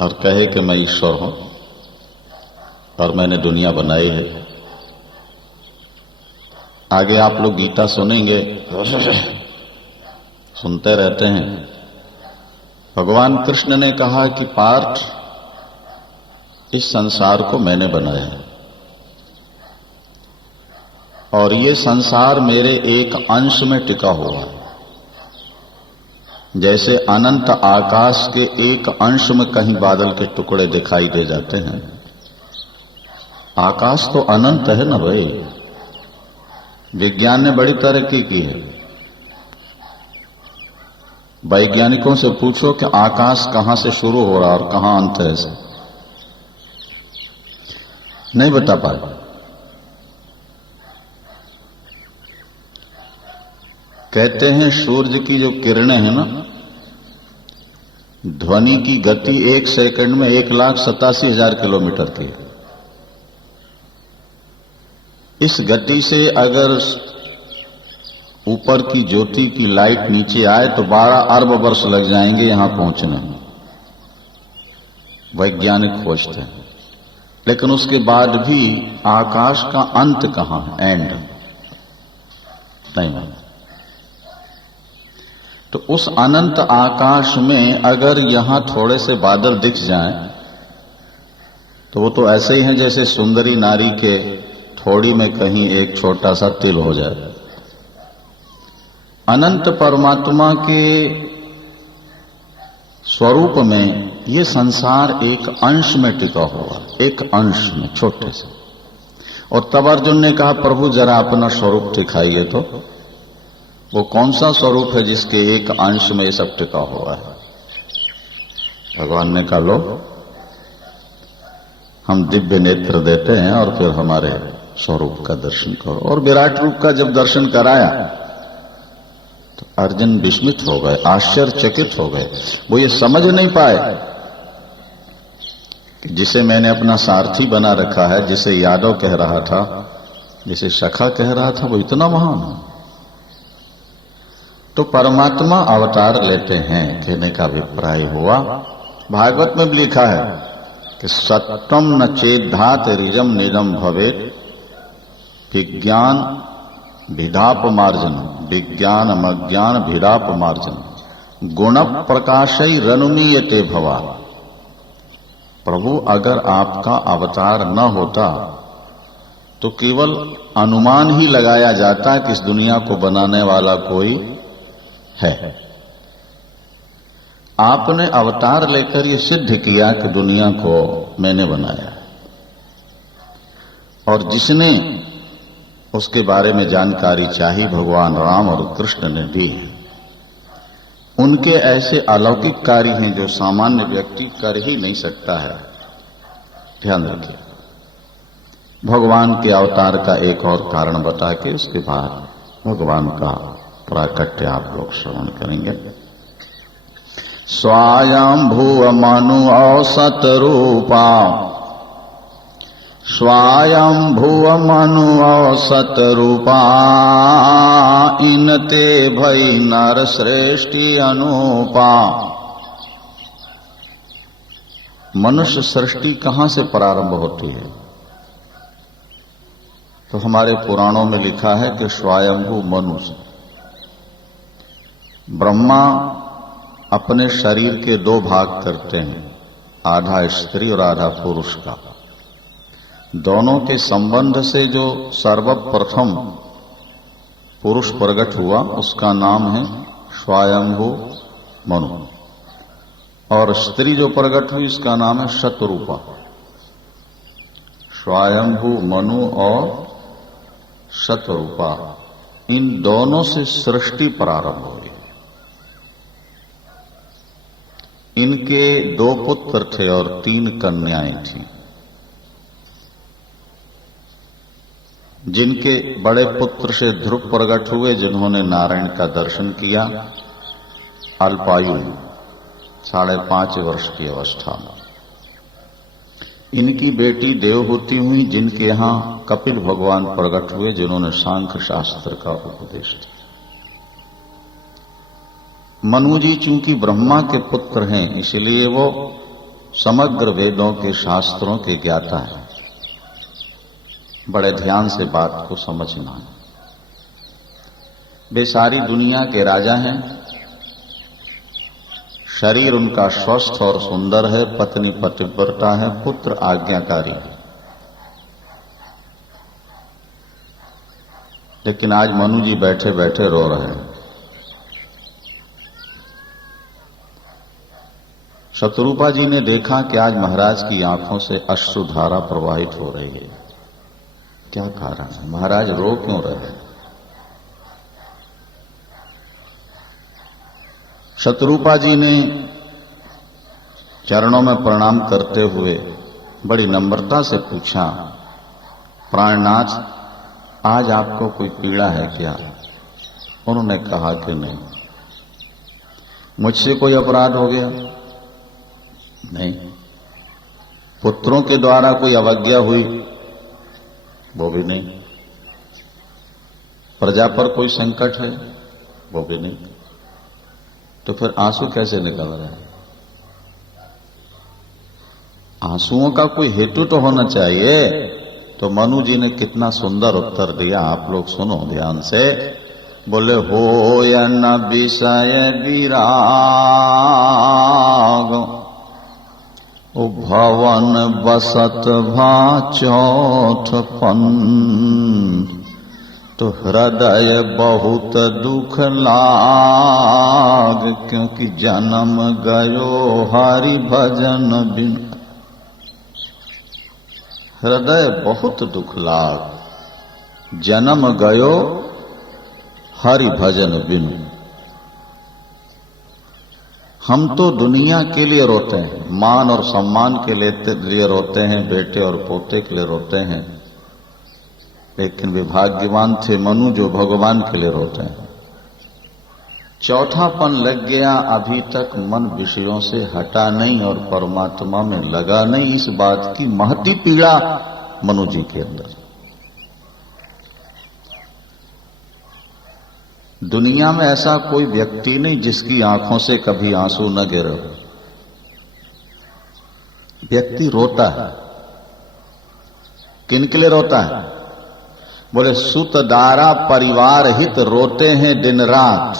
और कहे कि मैं ईश्वर हूं और मैंने दुनिया बनाई है। आगे आप लोग गीता सुनेंगे, सुनते रहते हैं। भगवान कृष्ण ने कहा कि पार्थ, इस संसार को मैंने बनाया है और ये संसार मेरे एक अंश में टिका हुआ है। जैसे अनंत आकाश के एक अंश में कहीं बादल के टुकड़े दिखाई दे जाते हैं। आकाश तो अनंत है ना भाई। विज्ञान ने बड़ी तरक्की की है। वैज्ञानिकों से पूछो कि आकाश कहां से शुरू हो रहा और कहां अंत है, इसे नहीं बता पाए। कहते हैं सूर्य की जो किरणें हैं ना, ध्वनि की गति 1 सेकंड में 1,87,000 किलोमीटर की है। इस गति से अगर ऊपर की ज्योति की लाइट नीचे आए तो 12 अरब वर्ष लग जाएंगे यहां पहुंचने में, वैज्ञानिक खोजते हैं। लेकिन उसके बाद भी आकाश का अंत कहां है, एंड नहीं। तो उस अनंत आकाश में अगर यहां थोड़े से बादल दिख जाएं तो वो तो ऐसे ही हैं जैसे सुंदरी नारी के थोड़ी में कहीं एक छोटा सा तिल हो जाए। अनंत परमात्मा के स्वरूप में ये संसार एक अंश में टिका हुआ, एक अंश में छोटे से। और तब अर्जुन ने कहा, प्रभु जरा अपना स्वरूप दिखाइए। तो वो कौन सा स्वरूप है जिसके एक अंश में ये सब टिका हुआ है? भगवान ने कहा, लो हम दिव्य नेत्र देते हैं और फिर हमारे स्वरूप का दर्शन करो। और विराट रूप का जब दर्शन कराया तो अर्जुन विस्मित हो गए, आश्चर्यचकित हो गए। वो ये समझ नहीं पाए कि जिसे मैंने अपना सारथी बना रखा है, जिसे यादव कह रहा था, जिसे सखा कह रहा था वो इतना महान है। तो परमात्मा अवतार लेते हैं कहने का अभिप्राय हुआ। भागवत में भी लिखा है कि सत्यम न चेद्धात रिजम निजम भवेत विज्ञान भिदापमार्जन विज्ञान अज्ञान भिदापमार्जन गुण प्रकाशई रनुमीयते भवा। प्रभु अगर आपका अवतार न होता तो केवल अनुमान ही लगाया जाता कि इस दुनिया को बनाने वाला कोई है। आपने अवतार लेकर ये सिद्ध किया कि दुनिया को मैंने बनाया, और जिसने उसके बारे में जानकारी चाहिए भगवान राम और कृष्ण ने दी है। उनके ऐसे अलौकिक कार्य हैं जो सामान्य व्यक्ति कर ही नहीं सकता है। ध्यान रखिए। भगवान के अवतार का एक और कारण बता के उसके बाद भगवान का प्राकट्य आप लोग श्रवण करेंगे। स्वायंभुव मनु औसत रूपा स्वायंभुव मनु औसत रूपा इनते भई नर श्रेष्ठी अनुपा। मनुष्य सृष्टि कहां से प्रारंभ होती है? तो हमारे पुराणों में लिखा है कि स्वयंभू मनु से। ब्रह्मा अपने शरीर के दो भाग करते हैं, आधा स्त्री और आधा पुरुष का। दोनों के संबंध से जो सर्वप्रथम पुरुष प्रकट हुआ उसका नाम है स्वयंभू मनु, और स्त्री जो प्रकट हुई उसका नाम है शतरूपा। स्वयंभू मनु और शतरूपा, इन दोनों से सृष्टि प्रारंभ हुई। इनके दो पुत्र थे और 3 कन्याएं थीं। जिनके बड़े पुत्र से ध्रुव प्रकट हुए, जिन्होंने नारायण का दर्शन किया अल्पायु 5.5 वर्ष की अवस्था में। इनकी बेटी देवहूति हुई, जिनके यहां कपिल भगवान प्रकट हुए, जिन्होंने सांख्य शास्त्र का उपदेश दिया। मनु जी चूंकि ब्रह्मा के पुत्र हैं, इसलिए वो समग्र वेदों के शास्त्रों के ज्ञाता हैं। बड़े ध्यान से बात को समझना है। वे सारी दुनिया के राजा हैं। शरीर उनका स्वस्थ और सुंदर है, पत्नी पतिव्रता है, पुत्र आज्ञाकारी है। लेकिन आज मनु जी बैठे बैठे रो रहे हैं। शतरूपा जी ने देखा कि आज महाराज की आंखों से अश्रुधारा प्रवाहित हो रही है। क्या कारण है? महाराज रो क्यों रहे हैं? शतरूपा जी ने चरणों में प्रणाम करते हुए बड़ी नम्रता से पूछा, प्राणनाथ, आज आपको कोई पीड़ा है क्या? उन्होंने कहा कि नहीं। मुझसे कोई अपराध हो गया? नहीं। पुत्रों के द्वारा कोई अवज्ञा हुई? वो भी नहीं। प्रजा पर कोई संकट है? वो भी नहीं। तो फिर आंसू कैसे निकल रहे हैं? आंसुओं का कोई हेतु तो होना चाहिए। तो मनु जी ने कितना सुंदर उत्तर दिया, आप लोग सुनो ध्यान से। बोले, हो या न विषय विराग ओ भवन बसत भा चौथपन, तो हृदय बहुत दुख लाग, क्योंकि जन्म गयो हरि भजन बिन। हृदय बहुत दुख लाग, जन्म गयो हरि भजन बिन। हम तो दुनिया के लिए रोते हैं, मान और सम्मान के लिए रोते हैं, बेटे और पोते के लिए रोते हैं। लेकिन वे भाग्यवान थे मनु जो भगवान के लिए रोते हैं। चौथापन लग गया, अभी तक मन विषयों से हटा नहीं और परमात्मा में लगा नहीं। इस बात की महती पीड़ा मनु जी के अंदर। दुनिया में ऐसा कोई व्यक्ति नहीं जिसकी आंखों से कभी आंसू न गिरे। व्यक्ति रोता है, किन के लिए रोता है? बोले सुत दारा परिवार हित रोते हैं दिन रात।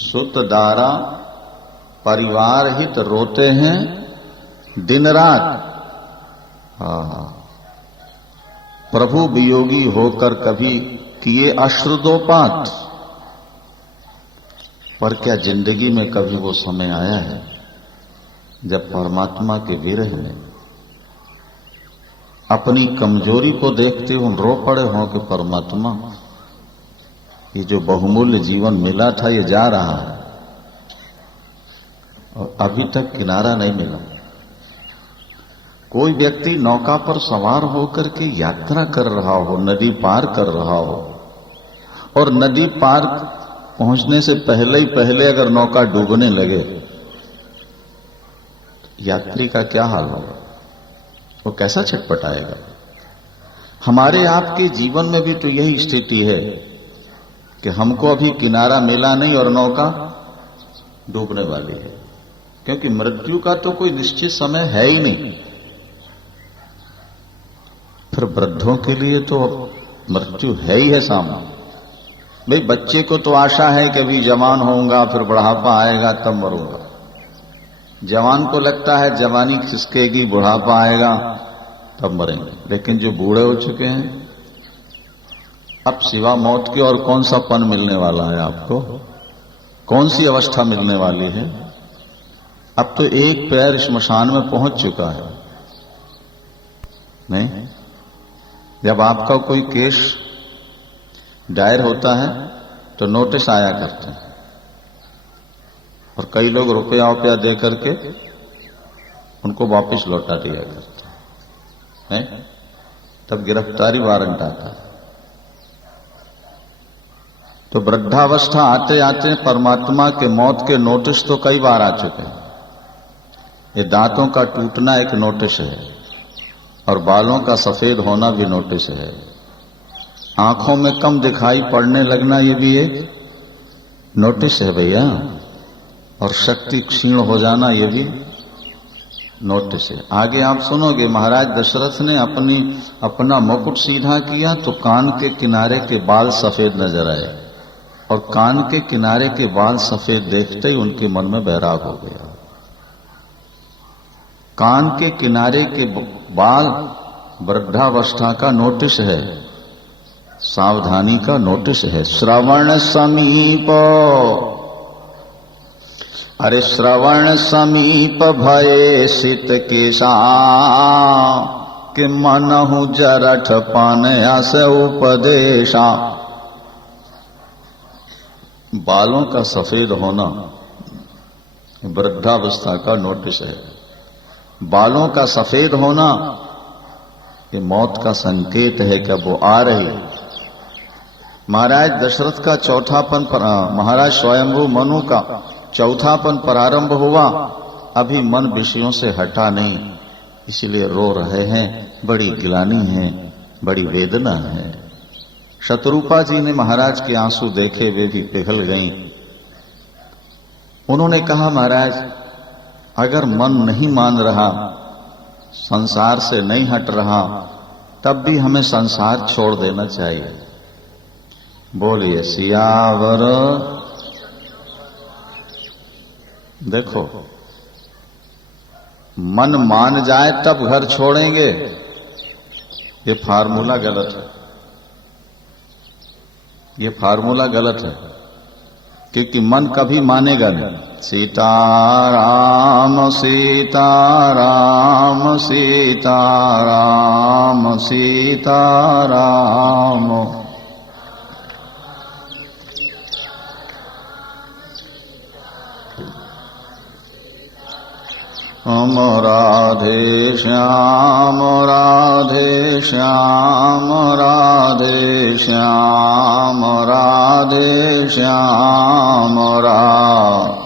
सुत दारा परिवार हित रोते हैं दिन रात। प्रभु वियोगी होकर कभी किए अश्रुदोपात। पर क्या जिंदगी में कभी वो समय आया है जब परमात्मा के विरह में अपनी कमजोरी को देखते हो रो पड़े हो कि परमात्मा ये जो बहुमूल्य जीवन मिला था ये जा रहा है और अभी तक किनारा नहीं मिला। कोई व्यक्ति नौका पर सवार होकर के यात्रा कर रहा हो, नदी पार कर रहा हो, और नदी पार पहुंचने से पहले ही पहले अगर नौका डूबने लगे, यात्री का क्या हाल होगा? वो कैसा छटपटाएगा? हमारे आपके जीवन में भी तो यही स्थिति है कि हमको अभी किनारा मिला नहीं और नौका डूबने वाली है, क्योंकि मृत्यु का तो कोई निश्चित समय है ही नहीं। फिर वृद्धों के लिए तो मृत्यु है ही है सामने। भाई बच्चे को तो आशा है कि अभी जवान होऊंगा, फिर बुढ़ापा आएगा तब मरूंगा। जवान को लगता है जवानी खिसकेगी, बुढ़ापा आएगा तब मरेंगे। लेकिन जो बूढ़े हो चुके हैं, अब सिवा मौत के और कौन सा पन मिलने वाला है आपको? कौन सी अवस्था मिलने वाली है? अब तो एक पैर श्मशान में पहुंच चुका है। नहीं, जब आपका कोई केस दायर होता है तो नोटिस आया करते हैं और कई लोग रुपया वुपया दे करके उनको वापस लौटा दिया करते हैं। तब गिरफ्तारी वारंट आता है। तो वृद्धावस्था आते आते परमात्मा के मौत के नोटिस तो कई बार आ चुके हैं। ये दांतों का टूटना एक नोटिस है और बालों का सफेद होना भी नोटिस है। आंखों में कम दिखाई पड़ने लगना ये भी एक नोटिस है भैया। और शक्ति क्षीण हो जाना ये भी नोटिस है। आगे आप सुनोगे, महाराज दशरथ ने अपना मुकुट सीधा किया तो कान के किनारे के बाल सफेद नजर आए, और कान के किनारे के बाल सफेद देखते ही उनके मन में बैराग हो गया। कान के किनारे के बाल वृद्धावस्था का नोटिस है, सावधानी का नोटिस है। श्रवण समीप, अरे श्रवण समीप भये सित केसा, कि मनहु जरठ पान अस उपदेशा। बालों का सफेद होना वृद्धावस्था का नोटिस है। बालों का सफेद होना ये मौत का संकेत है कि वो आ रही। महाराज दशरथ का चौथापन, महाराज स्वयंभू मनु का चौथापन प्रारंभ हुआ। अभी मन विषयों से हटा नहीं, इसलिए रो रहे हैं। बड़ी गिलानी है, बड़ी वेदना है। शत्रुपा जी ने महाराज के आंसू देखे, वे भी पिघल गईं। उन्होंने कहा, महाराज अगर मन नहीं मान रहा, संसार से नहीं हट रहा, तब भी हमें संसार छोड़ देना चाहिए। बोलिए सियावर। देखो, मन मान जाए तब घर छोड़ेंगे, ये फार्मूला गलत है। ये फार्मूला गलत है, क्योंकि मन कभी मानेगा नहीं। सीताराम सीताराम सीताराम सीताराम। हम राधे श्याम राधे श्याम राधे श्याम राधे श्याम राधे।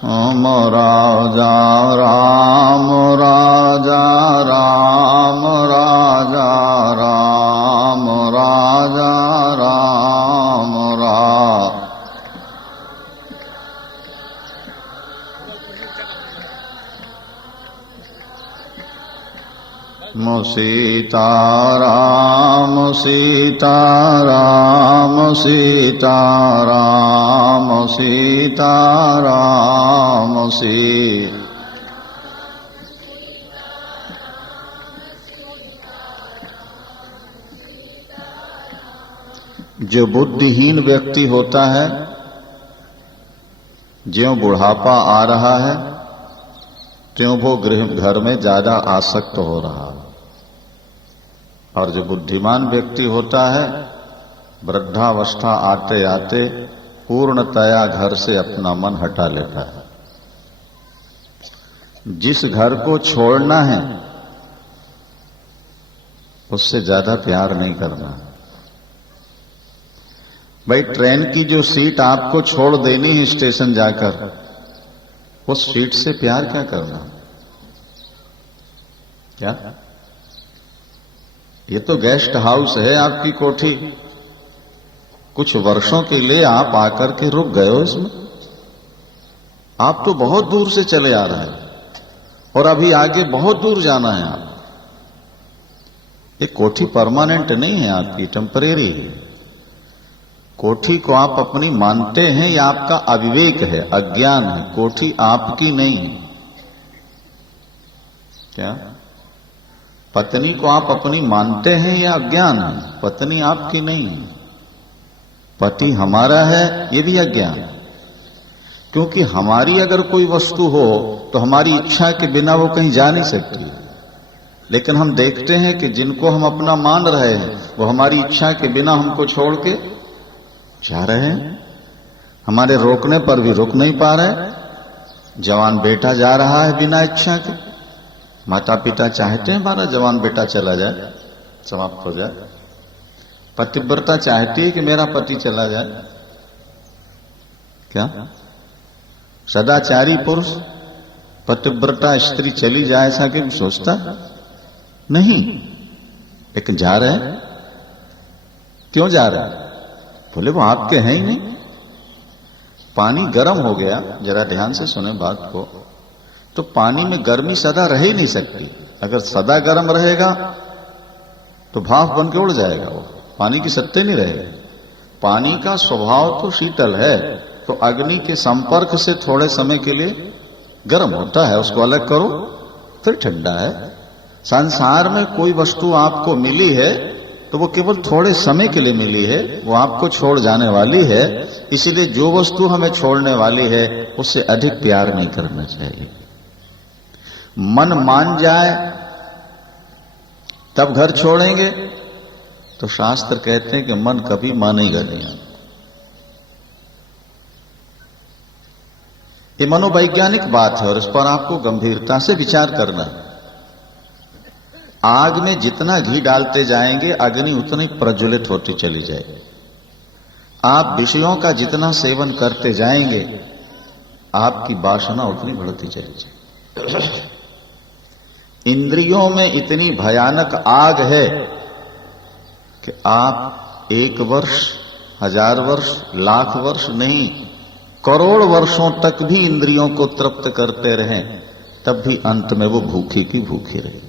राम राजा राम राजा राम राजा राम राजा राम राम। सीता राम सीता राम सीता राम सीता राम सीता। जो बुद्धिहीन व्यक्ति होता है, ज्यों बुढ़ापा आ रहा है त्यों वो घर में ज्यादा आसक्त हो रहा है, और जो बुद्धिमान व्यक्ति होता है वृद्धावस्था आते आते पूर्णतया घर से अपना मन हटा लेता है। जिस घर को छोड़ना है उससे ज्यादा प्यार नहीं करना। भाई ट्रेन की जो सीट आपको छोड़ देनी है स्टेशन जाकर, उस सीट से प्यार क्या करना? क्या ये तो गेस्ट हाउस है आपकी कोठी, कुछ वर्षों के लिए आप आकर के रुक गए हो इसमें। आप तो बहुत दूर से चले आ रहे हैं और अभी आगे बहुत दूर जाना है आप। ये कोठी परमानेंट नहीं है आपकी, टेम्परेरी है। कोठी को आप अपनी मानते हैं, या आपका अविवेक है, अज्ञान है। कोठी आपकी नहीं है। क्या पत्नी को आप अपनी मानते हैं या अज्ञान है? पत्नी आपकी नहीं है, पति हमारा है, ये भी अज्ञान है। क्योंकि हमारी अगर कोई वस्तु हो तो हमारी इच्छा के बिना वो कहीं जा नहीं सकती, लेकिन हम देखते हैं कि जिनको हम अपना मान रहे हैं वो हमारी इच्छा के बिना हमको छोड़ के जा रहे हैं। हमारे रोकने पर भी रुक नहीं पा रहे। जवान बेटा जा रहा है बिना इच्छा के। माता पिता चाहते हैं हमारा जवान बेटा चला जाए, समाप्त हो जाए। पतिव्रता चाहती है कि मेरा पति चला जाए। क्या सदाचारी पुरुष पतिव्रता स्त्री चली जाए ऐसा कि सोचता नहीं, लेकिन जा रहे हैं। क्यों जा रहे हैं? बोले वो आपके हैं ही नहीं। पानी गर्म हो गया, जरा ध्यान से सुने बात को, तो पानी में गर्मी सदा रह ही नहीं सकती। अगर सदा गर्म रहेगा तो भाप बन के उड़ जाएगा, वो पानी की सत्ते नहीं रहेगा। पानी का स्वभाव तो शीतल है, तो अग्नि के संपर्क से थोड़े समय के लिए गर्म होता है, उसको अलग करो फिर ठंडा है। संसार में कोई वस्तु आपको मिली है तो वो केवल थोड़े समय के लिए मिली है, वो आपको छोड़ जाने वाली है। इसीलिए जो वस्तु हमें छोड़ने वाली है उससे अधिक प्यार नहीं करना चाहिए। मन मान जाए तब घर छोड़ेंगे, तो शास्त्र कहते हैं कि मन कभी मानेगा नहीं। ये मनोवैज्ञानिक बात है और इस पर आपको गंभीरता से विचार करना है। आग में जितना घी डालते जाएंगे अग्नि उतनी प्रज्वलित होती चली जाएगी। आप विषयों का जितना सेवन करते जाएंगे आपकी वासना उतनी बढ़ती चली जाएगी। इंद्रियों में इतनी भयानक आग है कि आप 1 वर्ष, 1000 वर्ष, लाख वर्ष नहीं, करोड़ वर्षों तक भी इंद्रियों को तृप्त करते रहें, तब भी अंत में वो भूखी की भूखी रहेगी।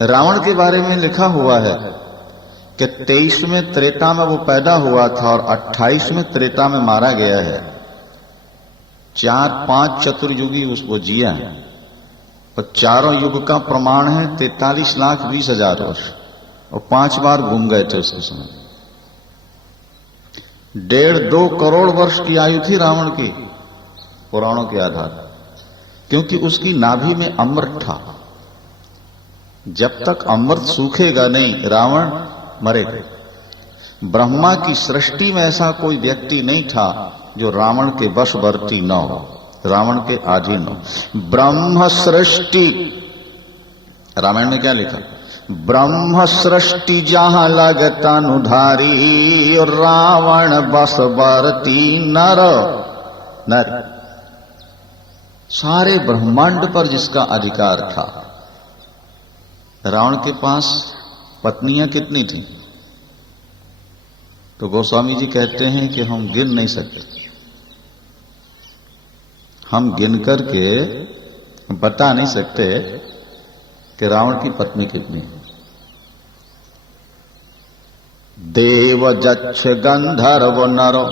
रावण के बारे में लिखा हुआ है कि 23वें त्रेता में वो पैदा हुआ था और 28वें त्रेता में मारा गया है। 4-5 चतुर्युगी उसको जिया है और चारों युग का प्रमाण है 43,20,000 वर्ष, और 5 बार घूम गए थे उसके समय। 1.5-2 करोड़ वर्ष की आयु थी रावण की पुराणों के आधार, क्योंकि उसकी नाभि में अमृत था। जब तक अमृत सूखेगा नहीं रावण मरेगा। ब्रह्मा की सृष्टि में ऐसा कोई व्यक्ति नहीं था जो रावण के वशवर्ती न हो, रावण के अधीन हो। ब्रह्म सृष्टि, रामायण में क्या लिखा? ब्रह्म सृष्टि जहां लगत अनुधारी, रावण बस बरती नर नर। सारे ब्रह्मांड पर जिसका अधिकार था। रावण के पास पत्नियां कितनी थी? तो गोस्वामी जी कहते हैं कि हम गिन नहीं सकते। हम गिन करके बता नहीं सकते कि रावण की पत्नी कितनी है। देव जच्छ गंधर्व नरो,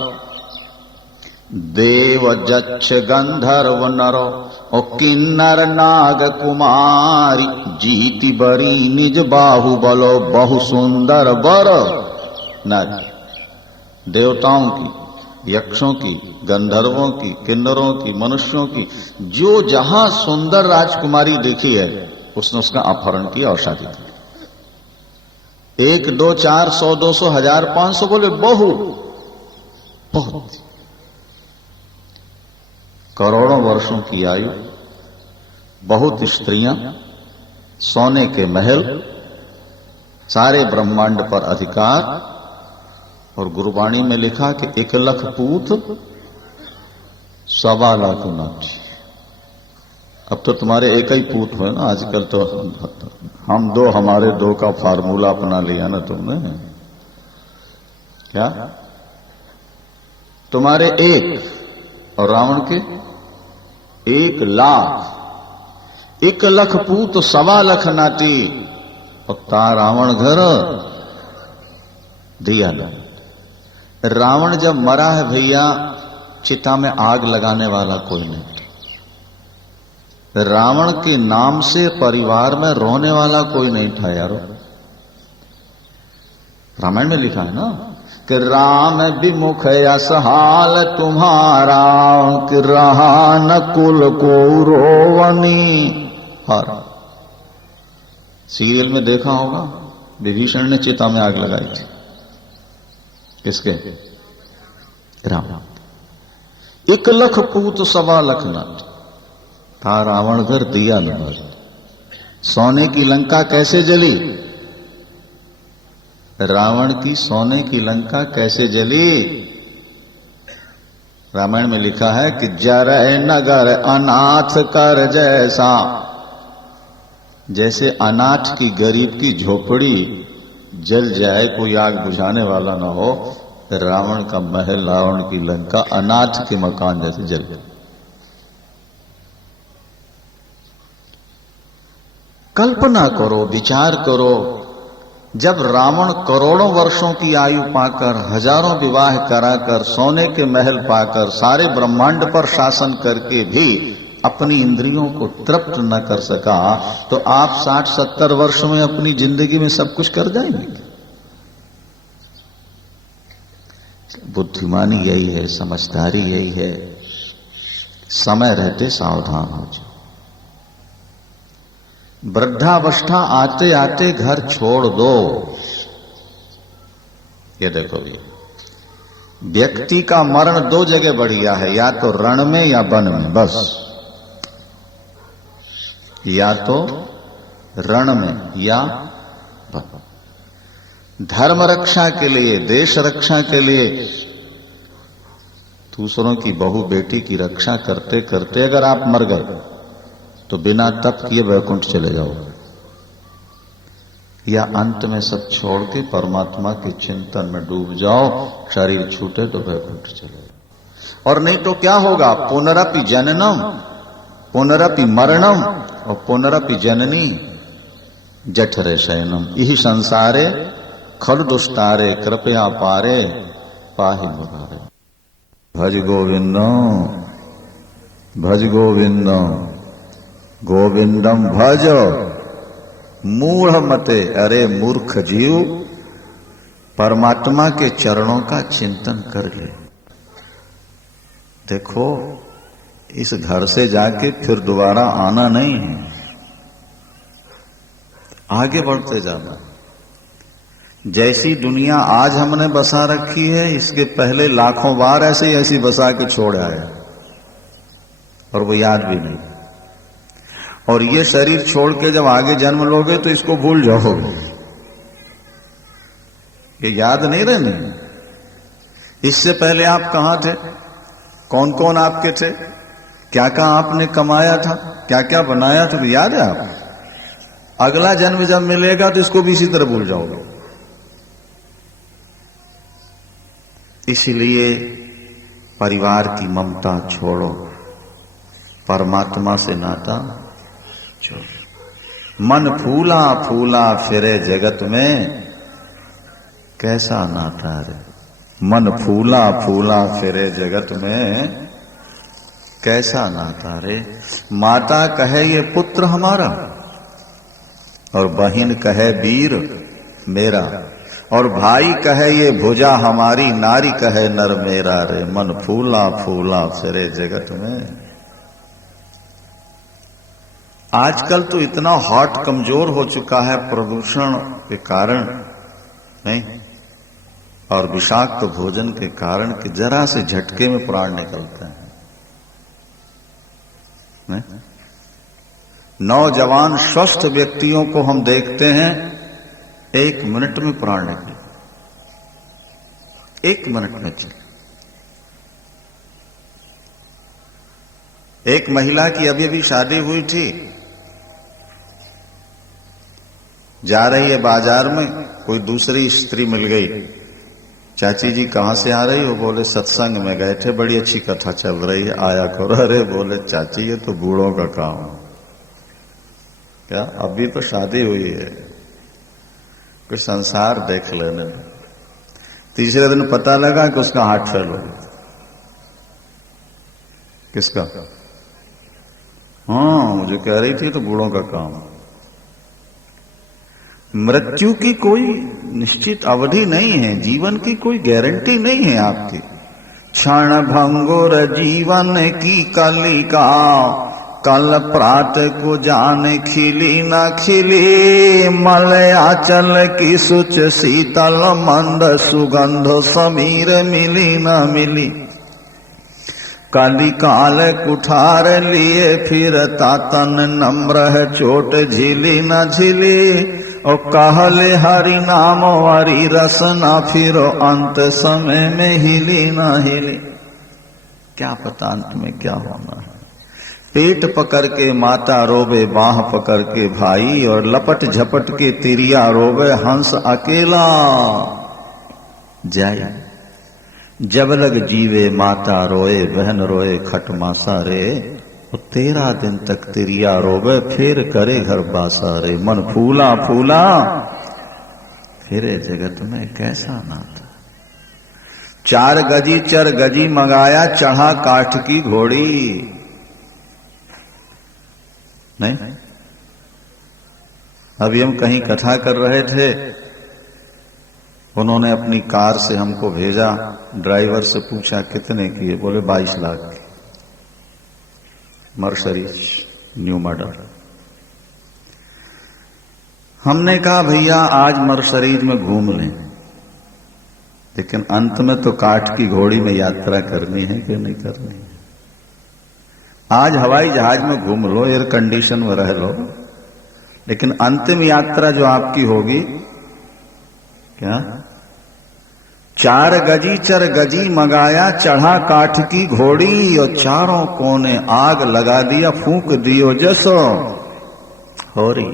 देव जच्छ गंधर्व नरो, और किन्नर नाग कुमारी, जीति बरी निज बाहु बलो, बहु सुंदर बर नारी। देवताओं की, यक्षों की, गंधर्वों की, किन्नरों की, मनुष्यों की, जो जहां सुंदर राजकुमारी देखी है उसने उसका अपहरण किया और शादी की। 1, 2, 4, 100, 200, 1000, 500 बोले बहुत करोड़ों वर्षों की आयु, बहुत स्त्रियां, सोने के महल, सारे ब्रह्मांड पर अधिकार। और गुरुवाणी में लिखा कि 1 लाख पूत 1.25 लाख नाची। अब तो तुम्हारे एक ही पूत हो ना, आजकल तो हम 2 हमारे 2 का फार्मूला अपना लिया ना तुमने। क्या तुम्हारे 1 और रावण के 1 लाख। 1 लाख पूत 1.25 लाख नाती, और ता रावण घर दिया ना। रावण जब मरा है भैया, चिता में आग लगाने वाला कोई नहीं। रावण के नाम से परिवार में रोने वाला कोई नहीं था यारो। रामायण में लिखा है ना कि राम विमुख असहाल तुम्हारा, कि रहा न कुल को रोवनी। हर सीरियल में देखा होगा, विभीषण ने चिता में आग लगाई थी। किसके? रावण। 1 लाख पूत 1.25 लाख नाथ था रावण घर दिया न भर। सोने की लंका कैसे जली? रावण की सोने की लंका कैसे जली? रामायण में लिखा है कि जरय नगर अनाथ कर जैसा। जैसे अनाथ की, गरीब की झोपड़ी जल जाए, कोई आग बुझाने वाला ना हो, रावण का महल, रावण की लंका अनाथ के मकान जैसे जल गए। कल्पना करो, विचार करो, जब रावण करोड़ों वर्षों की आयु पाकर, हजारों विवाह कराकर, सोने के महल पाकर, सारे ब्रह्मांड पर शासन करके भी अपनी इंद्रियों को तृप्त न कर सका, तो आप 60-70 वर्ष में अपनी जिंदगी में सब कुछ कर जाएंगे। बुद्धिमानी यही है, समझदारी यही है। समय रहते सावधान हो जाओ। वृद्धावस्था आते आते घर छोड़ दो। ये देखो, ये व्यक्ति का मरण 2 जगह बढ़िया है, या तो रण में या वन में, बस। या तो रण में या वन। धर्म रक्षा के लिए, देश रक्षा के लिए, दूसरों की बहू बेटी की रक्षा करते करते अगर आप मर गए तो बिना तप किए वैकुंठ चले जाओ, या अंत में सब छोड़ के परमात्मा के चिंतन में डूब जाओ, शरीर छूटे तो वैकुंठ चले जाओ। और नहीं तो क्या होगा? पुनरपि जननम, पुनरपि मरणम, और पुनरपि जननी जठरे शयनम। यही संसारे खल दुष्टारे, कृपया पारे पाहि मुरारे। भज गोविंदम, भज गोविंदम, गोविंदम भज मूढ़ मते। अरे मूर्ख जीव, परमात्मा के चरणों का चिंतन कर ले। देखो, इस घर से जाके फिर दोबारा आना नहीं है, आगे बढ़ते जाना। जैसी दुनिया आज हमने बसा रखी है, इसके पहले लाखों बार ऐसी बसा के छोड़ आया, और वो याद भी नहीं। और ये शरीर छोड़ के जब आगे जन्म लोगे तो इसको भूल जाओगे, ये याद नहीं रहने। इससे पहले आप कहां थे, कौन कौन आपके थे, क्या क्या आपने कमाया था, क्या क्या बनाया था, तो याद है आप? अगला जन्म जब मिलेगा तो इसको भी इसी तरह भूल जाओगे। इसलिए परिवार की ममता छोड़ो, परमात्मा से नाता छोड़ो। मन फूला फूला फिरे जगत में, कैसा नाता रे। मन फूला फूला फिरे जगत में, कैसा नाता रे। माता कहे ये पुत्र हमारा, और बहन कहे वीर मेरा, और भाई कहे ये भुजा हमारी, नारी कहे नर मेरा रे। मन फूला फूला फिरे जगत में। आजकल तो इतना हार्ट कमजोर हो चुका है प्रदूषण के कारण, नहीं, और विषाक्त भोजन के कारण कि जरा से झटके में प्राण निकलते हैं। नहीं? नौजवान स्वस्थ व्यक्तियों को हम देखते हैं 1 मिनट में प्राण निकले, 1 मिनट में चले। एक महिला की अभी अभी शादी हुई थी, जा रही है बाजार में, कोई दूसरी स्त्री मिल गई। चाची जी कहां से आ रही हो? बोले सत्संग में गए थे, बड़ी अच्छी कथा चल रही है, आया करो। अरे बोले चाची ये तो बूढ़ों का काम है। क्या अभी तो शादी हुई है, कोई संसार देख लेने। तीसरे दिन पता लगा कि उसका हार्ट फेल हो गया। किसका? हाँ, मुझे कह रही थी तो बूढ़ों का काम। मृत्यु की कोई निश्चित अवधि नहीं है, जीवन की कोई गारंटी नहीं है आपकी। क्षण भंगुर जीवन की कलिका, कल प्रात को जाने खिली न खिली। मलयाचल की सुच शीतल मंद सुगंध, समीर मिली न मिली। कलिकाल कुठार लिए फिरता तन, नम्र है चोट झिली न झिली। और कहले हरि नाम वारी रस ना फिरो, अंत समय में हिली ना हिली। क्या पता अंत में क्या होना है। पेट पकड़ के माता रोवे, बाह पकड़ के भाई, और लपट झपट के तिरिया रोवे हंस अकेला। जाए जब लग जीवे माता रोए, बहन रोए खटमासा रे। 13 दिन तक तिरिया रोवे, फिर करे घर बासा रे। मन फूला फूला फिरे जगत में, कैसा नाता। 4 गजी 4 गजी मंगाया, चढ़ा काठ की घोड़ी। नहीं, अभी हम कहीं कथा कर रहे थे, उन्होंने अपनी कार से हमको भेजा। ड्राइवर से पूछा कितने की? बोले 22 लाख की, मर्सरीज न्यू मॉडल। हमने कहा भैया आज मर्सरीज में घूम लें, लेकिन अंत में तो काठ की घोड़ी में यात्रा करनी है कि नहीं करनी है। आज हवाई जहाज में घूम लो, एयर कंडीशन में रह लो, लेकिन अंतिम यात्रा जो आपकी होगी क्या? 4 गजी 4 गजी मंगाया, चढ़ा काठ की घोड़ी। और चारों कोने आग लगा दिया, फूंक दियो जसो होरी।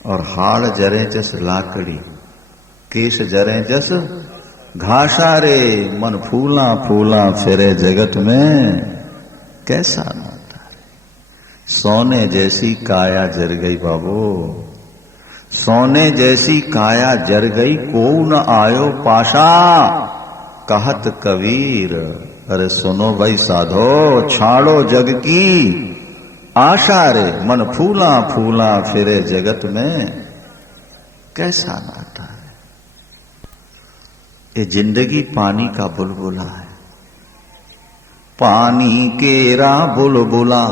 और हाड़ जरे जस लाकड़ी, केश जरे जस घासा रे। मन फूला फूला फिरे जगत में, कैसा नाता रे। सोने जैसी काया जर गई बाबू, सोने जैसी काया जर गई, को न आयो पाशा। कहत कबीर अरे सुनो भाई साधो, छाड़ो जग की आशा रे। मन फूला फूला फिरे जगत में, कैसा नाता है। ये जिंदगी पानी का बुलबुला है, पानी केरा बुलबुला,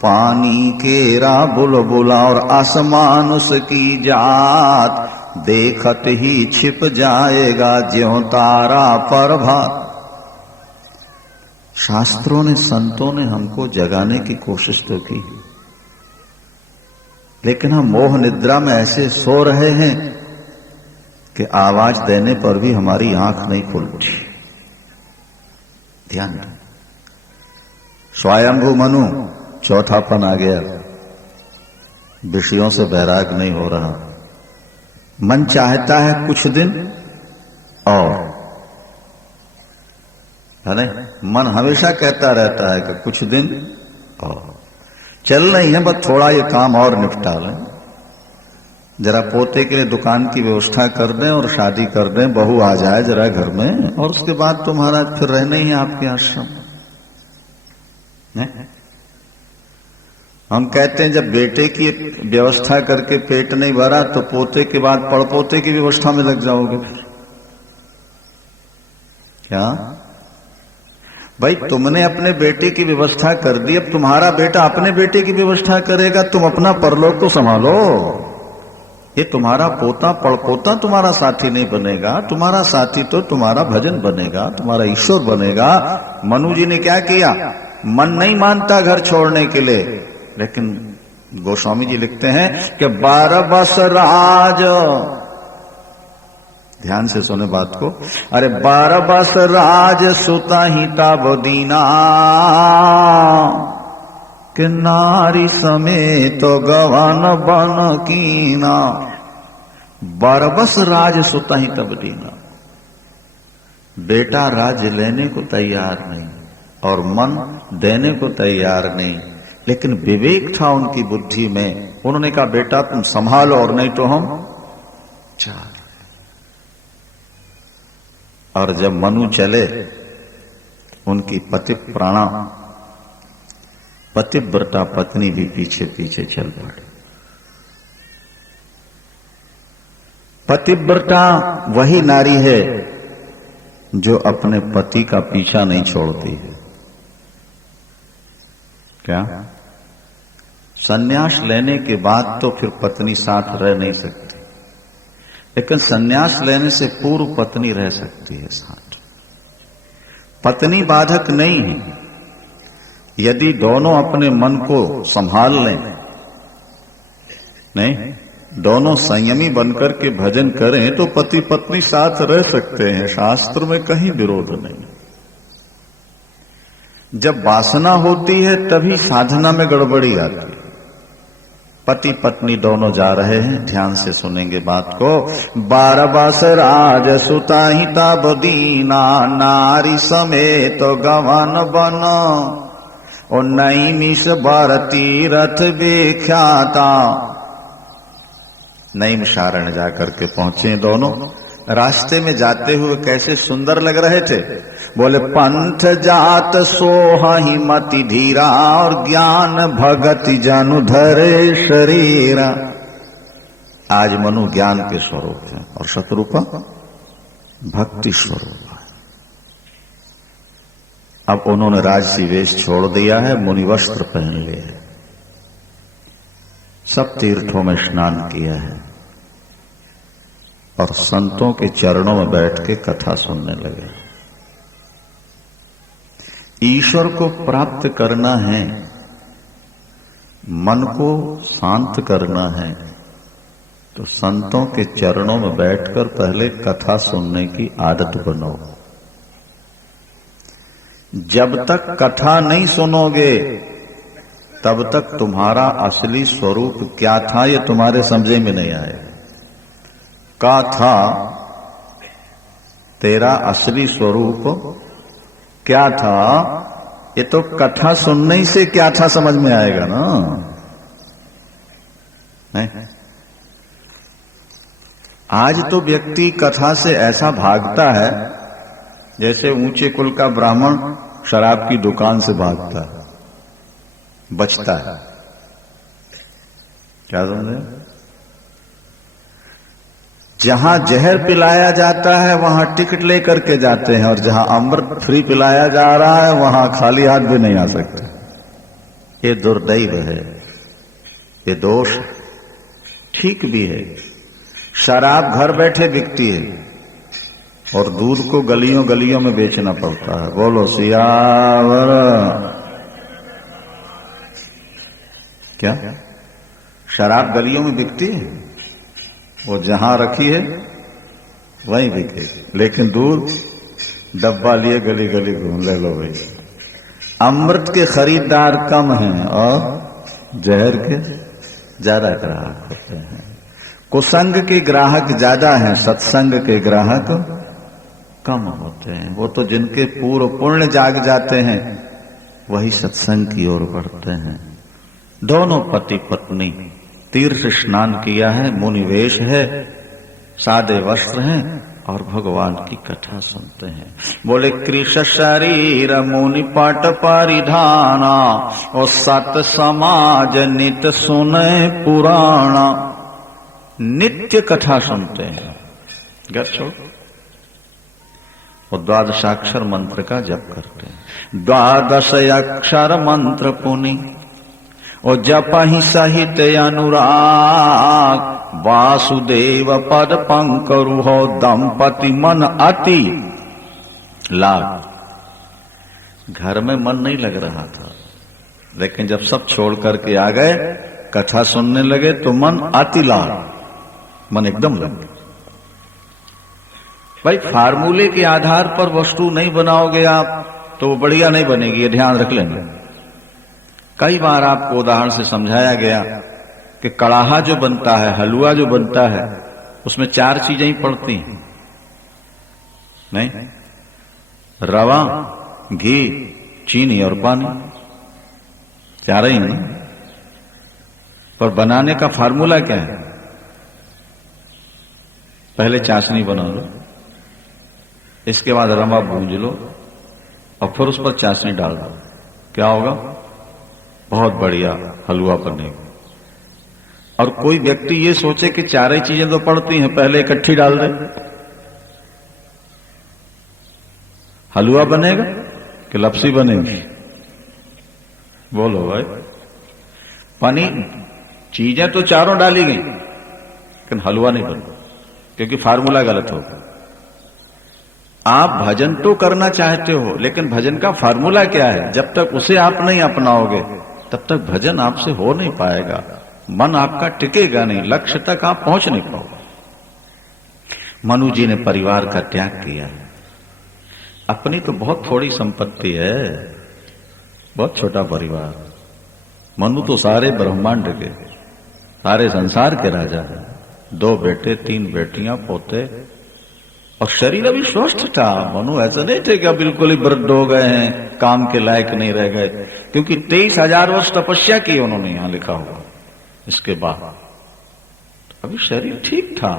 पानी केरा बुलबुला। और आसमान उसकी जात, देखत ही छिप जाएगा ज्यों तारा प्रभात। शास्त्रों ने, संतों ने हमको जगाने की कोशिश तो की, लेकिन हम मोह निद्रा में ऐसे सो रहे हैं कि आवाज देने पर भी हमारी आंख नहीं खुलती। ध्यान दें। स्वयंभू मनु, चौथापन आ गया, विषयों से बैराग नहीं हो रहा। मन चाहता है कुछ दिन और, है नहीं? मन हमेशा कहता रहता है कि कुछ दिन और चल नहीं है, बस थोड़ा ये काम और निपटा लें, जरा पोते के लिए दुकान की व्यवस्था कर दें और शादी कर दें, बहू आ जाए जरा घर में, और उसके बाद तो महाराज फिर रहना ही है आपके आश्रम में। हम कहते हैं जब बेटे की व्यवस्था करके पेट नहीं भरा तो पोते के बाद पड़पोते की व्यवस्था में लग जाओगे फिर। क्या भाई, तुमने अपने बेटे की व्यवस्था कर दी, अब तुम्हारा बेटा अपने बेटे की व्यवस्था करेगा, तुम अपना परलोक तो संभालो। ये तुम्हारा पोता पड़पोता तुम्हारा साथी नहीं बनेगा, तुम्हारा साथी तो तुम्हारा भजन बनेगा, तुम्हारा ईश्वर बनेगा। मनु जी ने क्या किया? मन नहीं मानता घर छोड़ने के लिए, लेकिन गोस्वामी जी लिखते हैं कि 12 बस राज, ध्यान से सुने बात को, अरे 12 बस राज सुता ही ताब दीना, कि नारी समेत तो गवन बन कीना। 12 बस राज सुता ही तब दीना। बेटा राज लेने को तैयार नहीं और मन देने को तैयार नहीं, लेकिन विवेक था उनकी बुद्धि में। उन्होंने कहा बेटा तुम संभालो और नहीं तो हम चार। और जब मनु चले, उनकी पति प्राणा पतिव्रता पत्नी भी पीछे पीछे चल पड़ी। पतिव्रता वही नारी है जो अपने पति का पीछा नहीं छोड़ती है। क्या? सन्यास लेने के बाद तो फिर पत्नी साथ रह नहीं सकती, लेकिन सन्यास लेने से पूर्व पत्नी रह सकती है साथ। पत्नी बाधक नहीं है। यदि दोनों अपने मन को संभाल लें, नहीं, दोनों संयमी बनकर के भजन करें तो पति पत्नी साथ रह सकते हैं। शास्त्र में कहीं विरोध नहीं। जब वासना होती है तभी साधना में गड़बड़ी आती है। पति पत्नी दोनों जा रहे हैं, ध्यान से सुनेंगे बात को। 12 बस राज सुता ही तब दीना, नारी समेत तो गवन बन, और नई मिस भारती रथ विख्याता। नईम शारण जाकर के पहुंचे दोनों। रास्ते में जाते हुए कैसे सुंदर लग रहे थे। बोले पंथ जात सोहा ही मति धीरा, और ज्ञान भगति जनु धरे शरीरा। आज मनु ज्ञान के स्वरूप है और शत्रुपा भक्ति स्वरूप है। अब उन्होंने राजसी वेश छोड़ दिया है, मुनि वस्त्र पहन लिए, सब तीर्थों में स्नान किया है और संतों के चरणों में बैठ के कथा सुनने लगे। ईश्वर को प्राप्त करना है, मन को शांत करना है, तो संतों के चरणों में बैठकर पहले कथा सुनने की आदत बनाओ। जब तक कथा नहीं सुनोगे तब तक तुम्हारा असली स्वरूप क्या था ये तुम्हारे समझे में नहीं आएगा। का था तेरा असली स्वरूप क्या था, ये तो कथा सुनने ही से क्या था समझ में आएगा ना। नहीं? आज तो व्यक्ति कथा से ऐसा भागता है जैसे ऊंचे कुल का ब्राह्मण शराब की दुकान से भागता है, बचता है। क्या समझे? जहां जहर पिलाया जाता है वहां टिकट लेकर के जाते हैं, और जहां अमृत फ्री पिलाया जा रहा है वहां खाली हाथ भी नहीं आ सकते। ये दुर्दैव है, ये दोष ठीक भी है। शराब घर बैठे बिकती है, और दूध को गलियों गलियों में बेचना पड़ता है। बोलो सियावर। क्या शराब गलियों में बिकती है? वो जहां रखी है वहीं बिकेगी, लेकिन दूध डब्बा लिए गली गली घूम ले लो भाई। अमृत के खरीदार कम हैं और जहर के ज्यादा ग्राहक होते हैं। कुसंग के ग्राहक ज्यादा हैं, सत्संग के ग्राहक कम होते हैं। वो तो जिनके पूर्व पुण्य जाग जाते हैं वही सत्संग की ओर बढ़ते हैं। दोनों पति पत्नी तीर्थ स्नान किया है, मुनिवेश है, सादे वस्त्र हैं और भगवान की कथा सुनते हैं। बोले कृष्ण शरीर मुनि पट परिधाना और सत समाज नित सुने पुराणा। नित्य कथा सुनते हैं। घर छोड़ और द्वादशाक्षर मंत्र का जप करते हैं। द्वादश अक्षर मंत्र पुनि और जप ही सहित अनुराग। वासुदेव पद पंकरु हो दंपति मन अति लाग। घर में मन नहीं लग रहा था, लेकिन जब सब छोड़ करके आ गए, कथा सुनने लगे तो मन अति लाग, मन एकदम लग गया। भाई फार्मूले के आधार पर वस्तु नहीं बनाओगे आप तो वो बढ़िया नहीं बनेगी, ये ध्यान रख लेंगे। कई बार आपको उदाहरण से समझाया गया कि कड़ाहा जो बनता है, हलवा जो बनता है, उसमें 4 चीजें ही पड़ती हैं, नहीं? रवा, घी, चीनी और पानी, 4 ही है ना। पर बनाने का फार्मूला क्या है? पहले चाशनी बना लो, इसके बाद रवा भूंज लो और फिर उस पर चाशनी डाल दो। क्या होगा? बहुत बढ़िया हलवा बनेगा। और कोई व्यक्ति ये सोचे कि 4 ही चीजें तो पड़ती हैं, पहले इकट्ठी डाल दे, हलवा बनेगा कि लपसी बनेगी? बोलो भाई। पनीर चीजें तो 4 डाली गई, लेकिन हलवा नहीं बना, क्योंकि फार्मूला गलत होगा। आप भजन तो करना चाहते हो, लेकिन भजन का फार्मूला क्या है? जब तक उसे आप नहीं अपनाओगे तब तक भजन आपसे हो नहीं पाएगा, मन आपका टिकेगा नहीं, लक्ष्य तक आप पहुंच नहीं पाओगे। मनु जी ने परिवार का त्याग किया। अपनी तो बहुत थोड़ी संपत्ति है, बहुत छोटा परिवार। मनु तो सारे ब्रह्मांड के, सारे संसार के राजा हैं। 2 बेटे, 3 बेटियां, पोते, और शरीर अभी स्वस्थ था। मनु ऐसा नहीं थे कि अब बिल्कुल ही वृद्ध हो गए हैं, काम के लायक नहीं रह गए, क्योंकि 23,000 वर्ष तपस्या की उन्होंने, यहां लिखा हुआ। इसके बाद अभी शरीर ठीक था,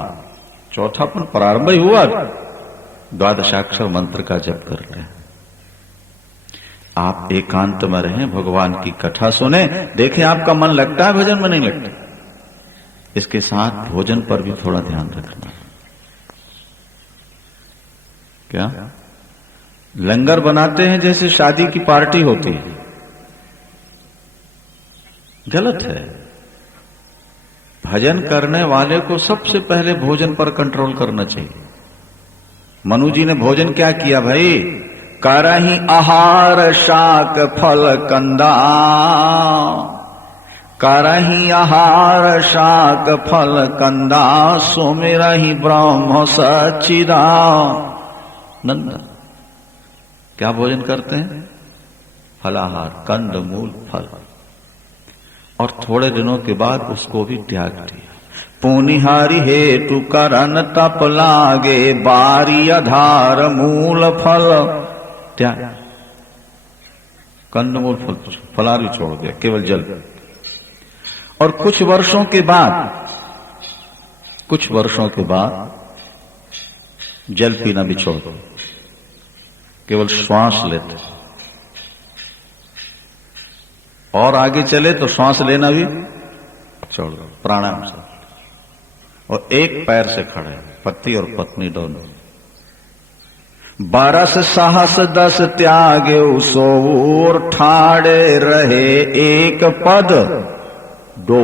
चौथापन प्रारंभ ही हुआ। द्वादशाक्षर मंत्र का जप कर रहे हैं। आप एकांत में रहें, भगवान की कथा सुने, देखें आपका मन लगता है भजन में, नहीं लगता। इसके साथ भोजन पर भी थोड़ा ध्यान रखना। क्या लंगर बनाते हैं जैसे शादी की पार्टी होती है? गलत है। भजन करने वाले को सबसे पहले भोजन पर कंट्रोल करना चाहिए। मनु जी ने भोजन क्या किया भाई? करहि आहार शाक फल कंदा, करहि आहार शाक फल कंदा, सुमिरहि ब्रह्म सच्चिदा नंदा। क्या भोजन करते हैं? फलाहार, कंद मूल फल। और थोड़े दिनों के बाद उसको भी त्याग दिया। पुनिहारी हेतु करन तप लागे, बारी आधार मूल फल त्याग। कंद मूल फल, फलाहारी छोड़ दिया, केवल जल। और कुछ वर्षों के बाद जल पीना भी छोड़ दो, केवल श्वास लेते। और आगे चले तो श्वास लेना भी छोड़ दो, प्राणायाम से। और एक पैर से खड़े, पति और पत्नी दोनों। 12 साहस 10 त्यागे, सोर ठाड़े रहे एक पद 2।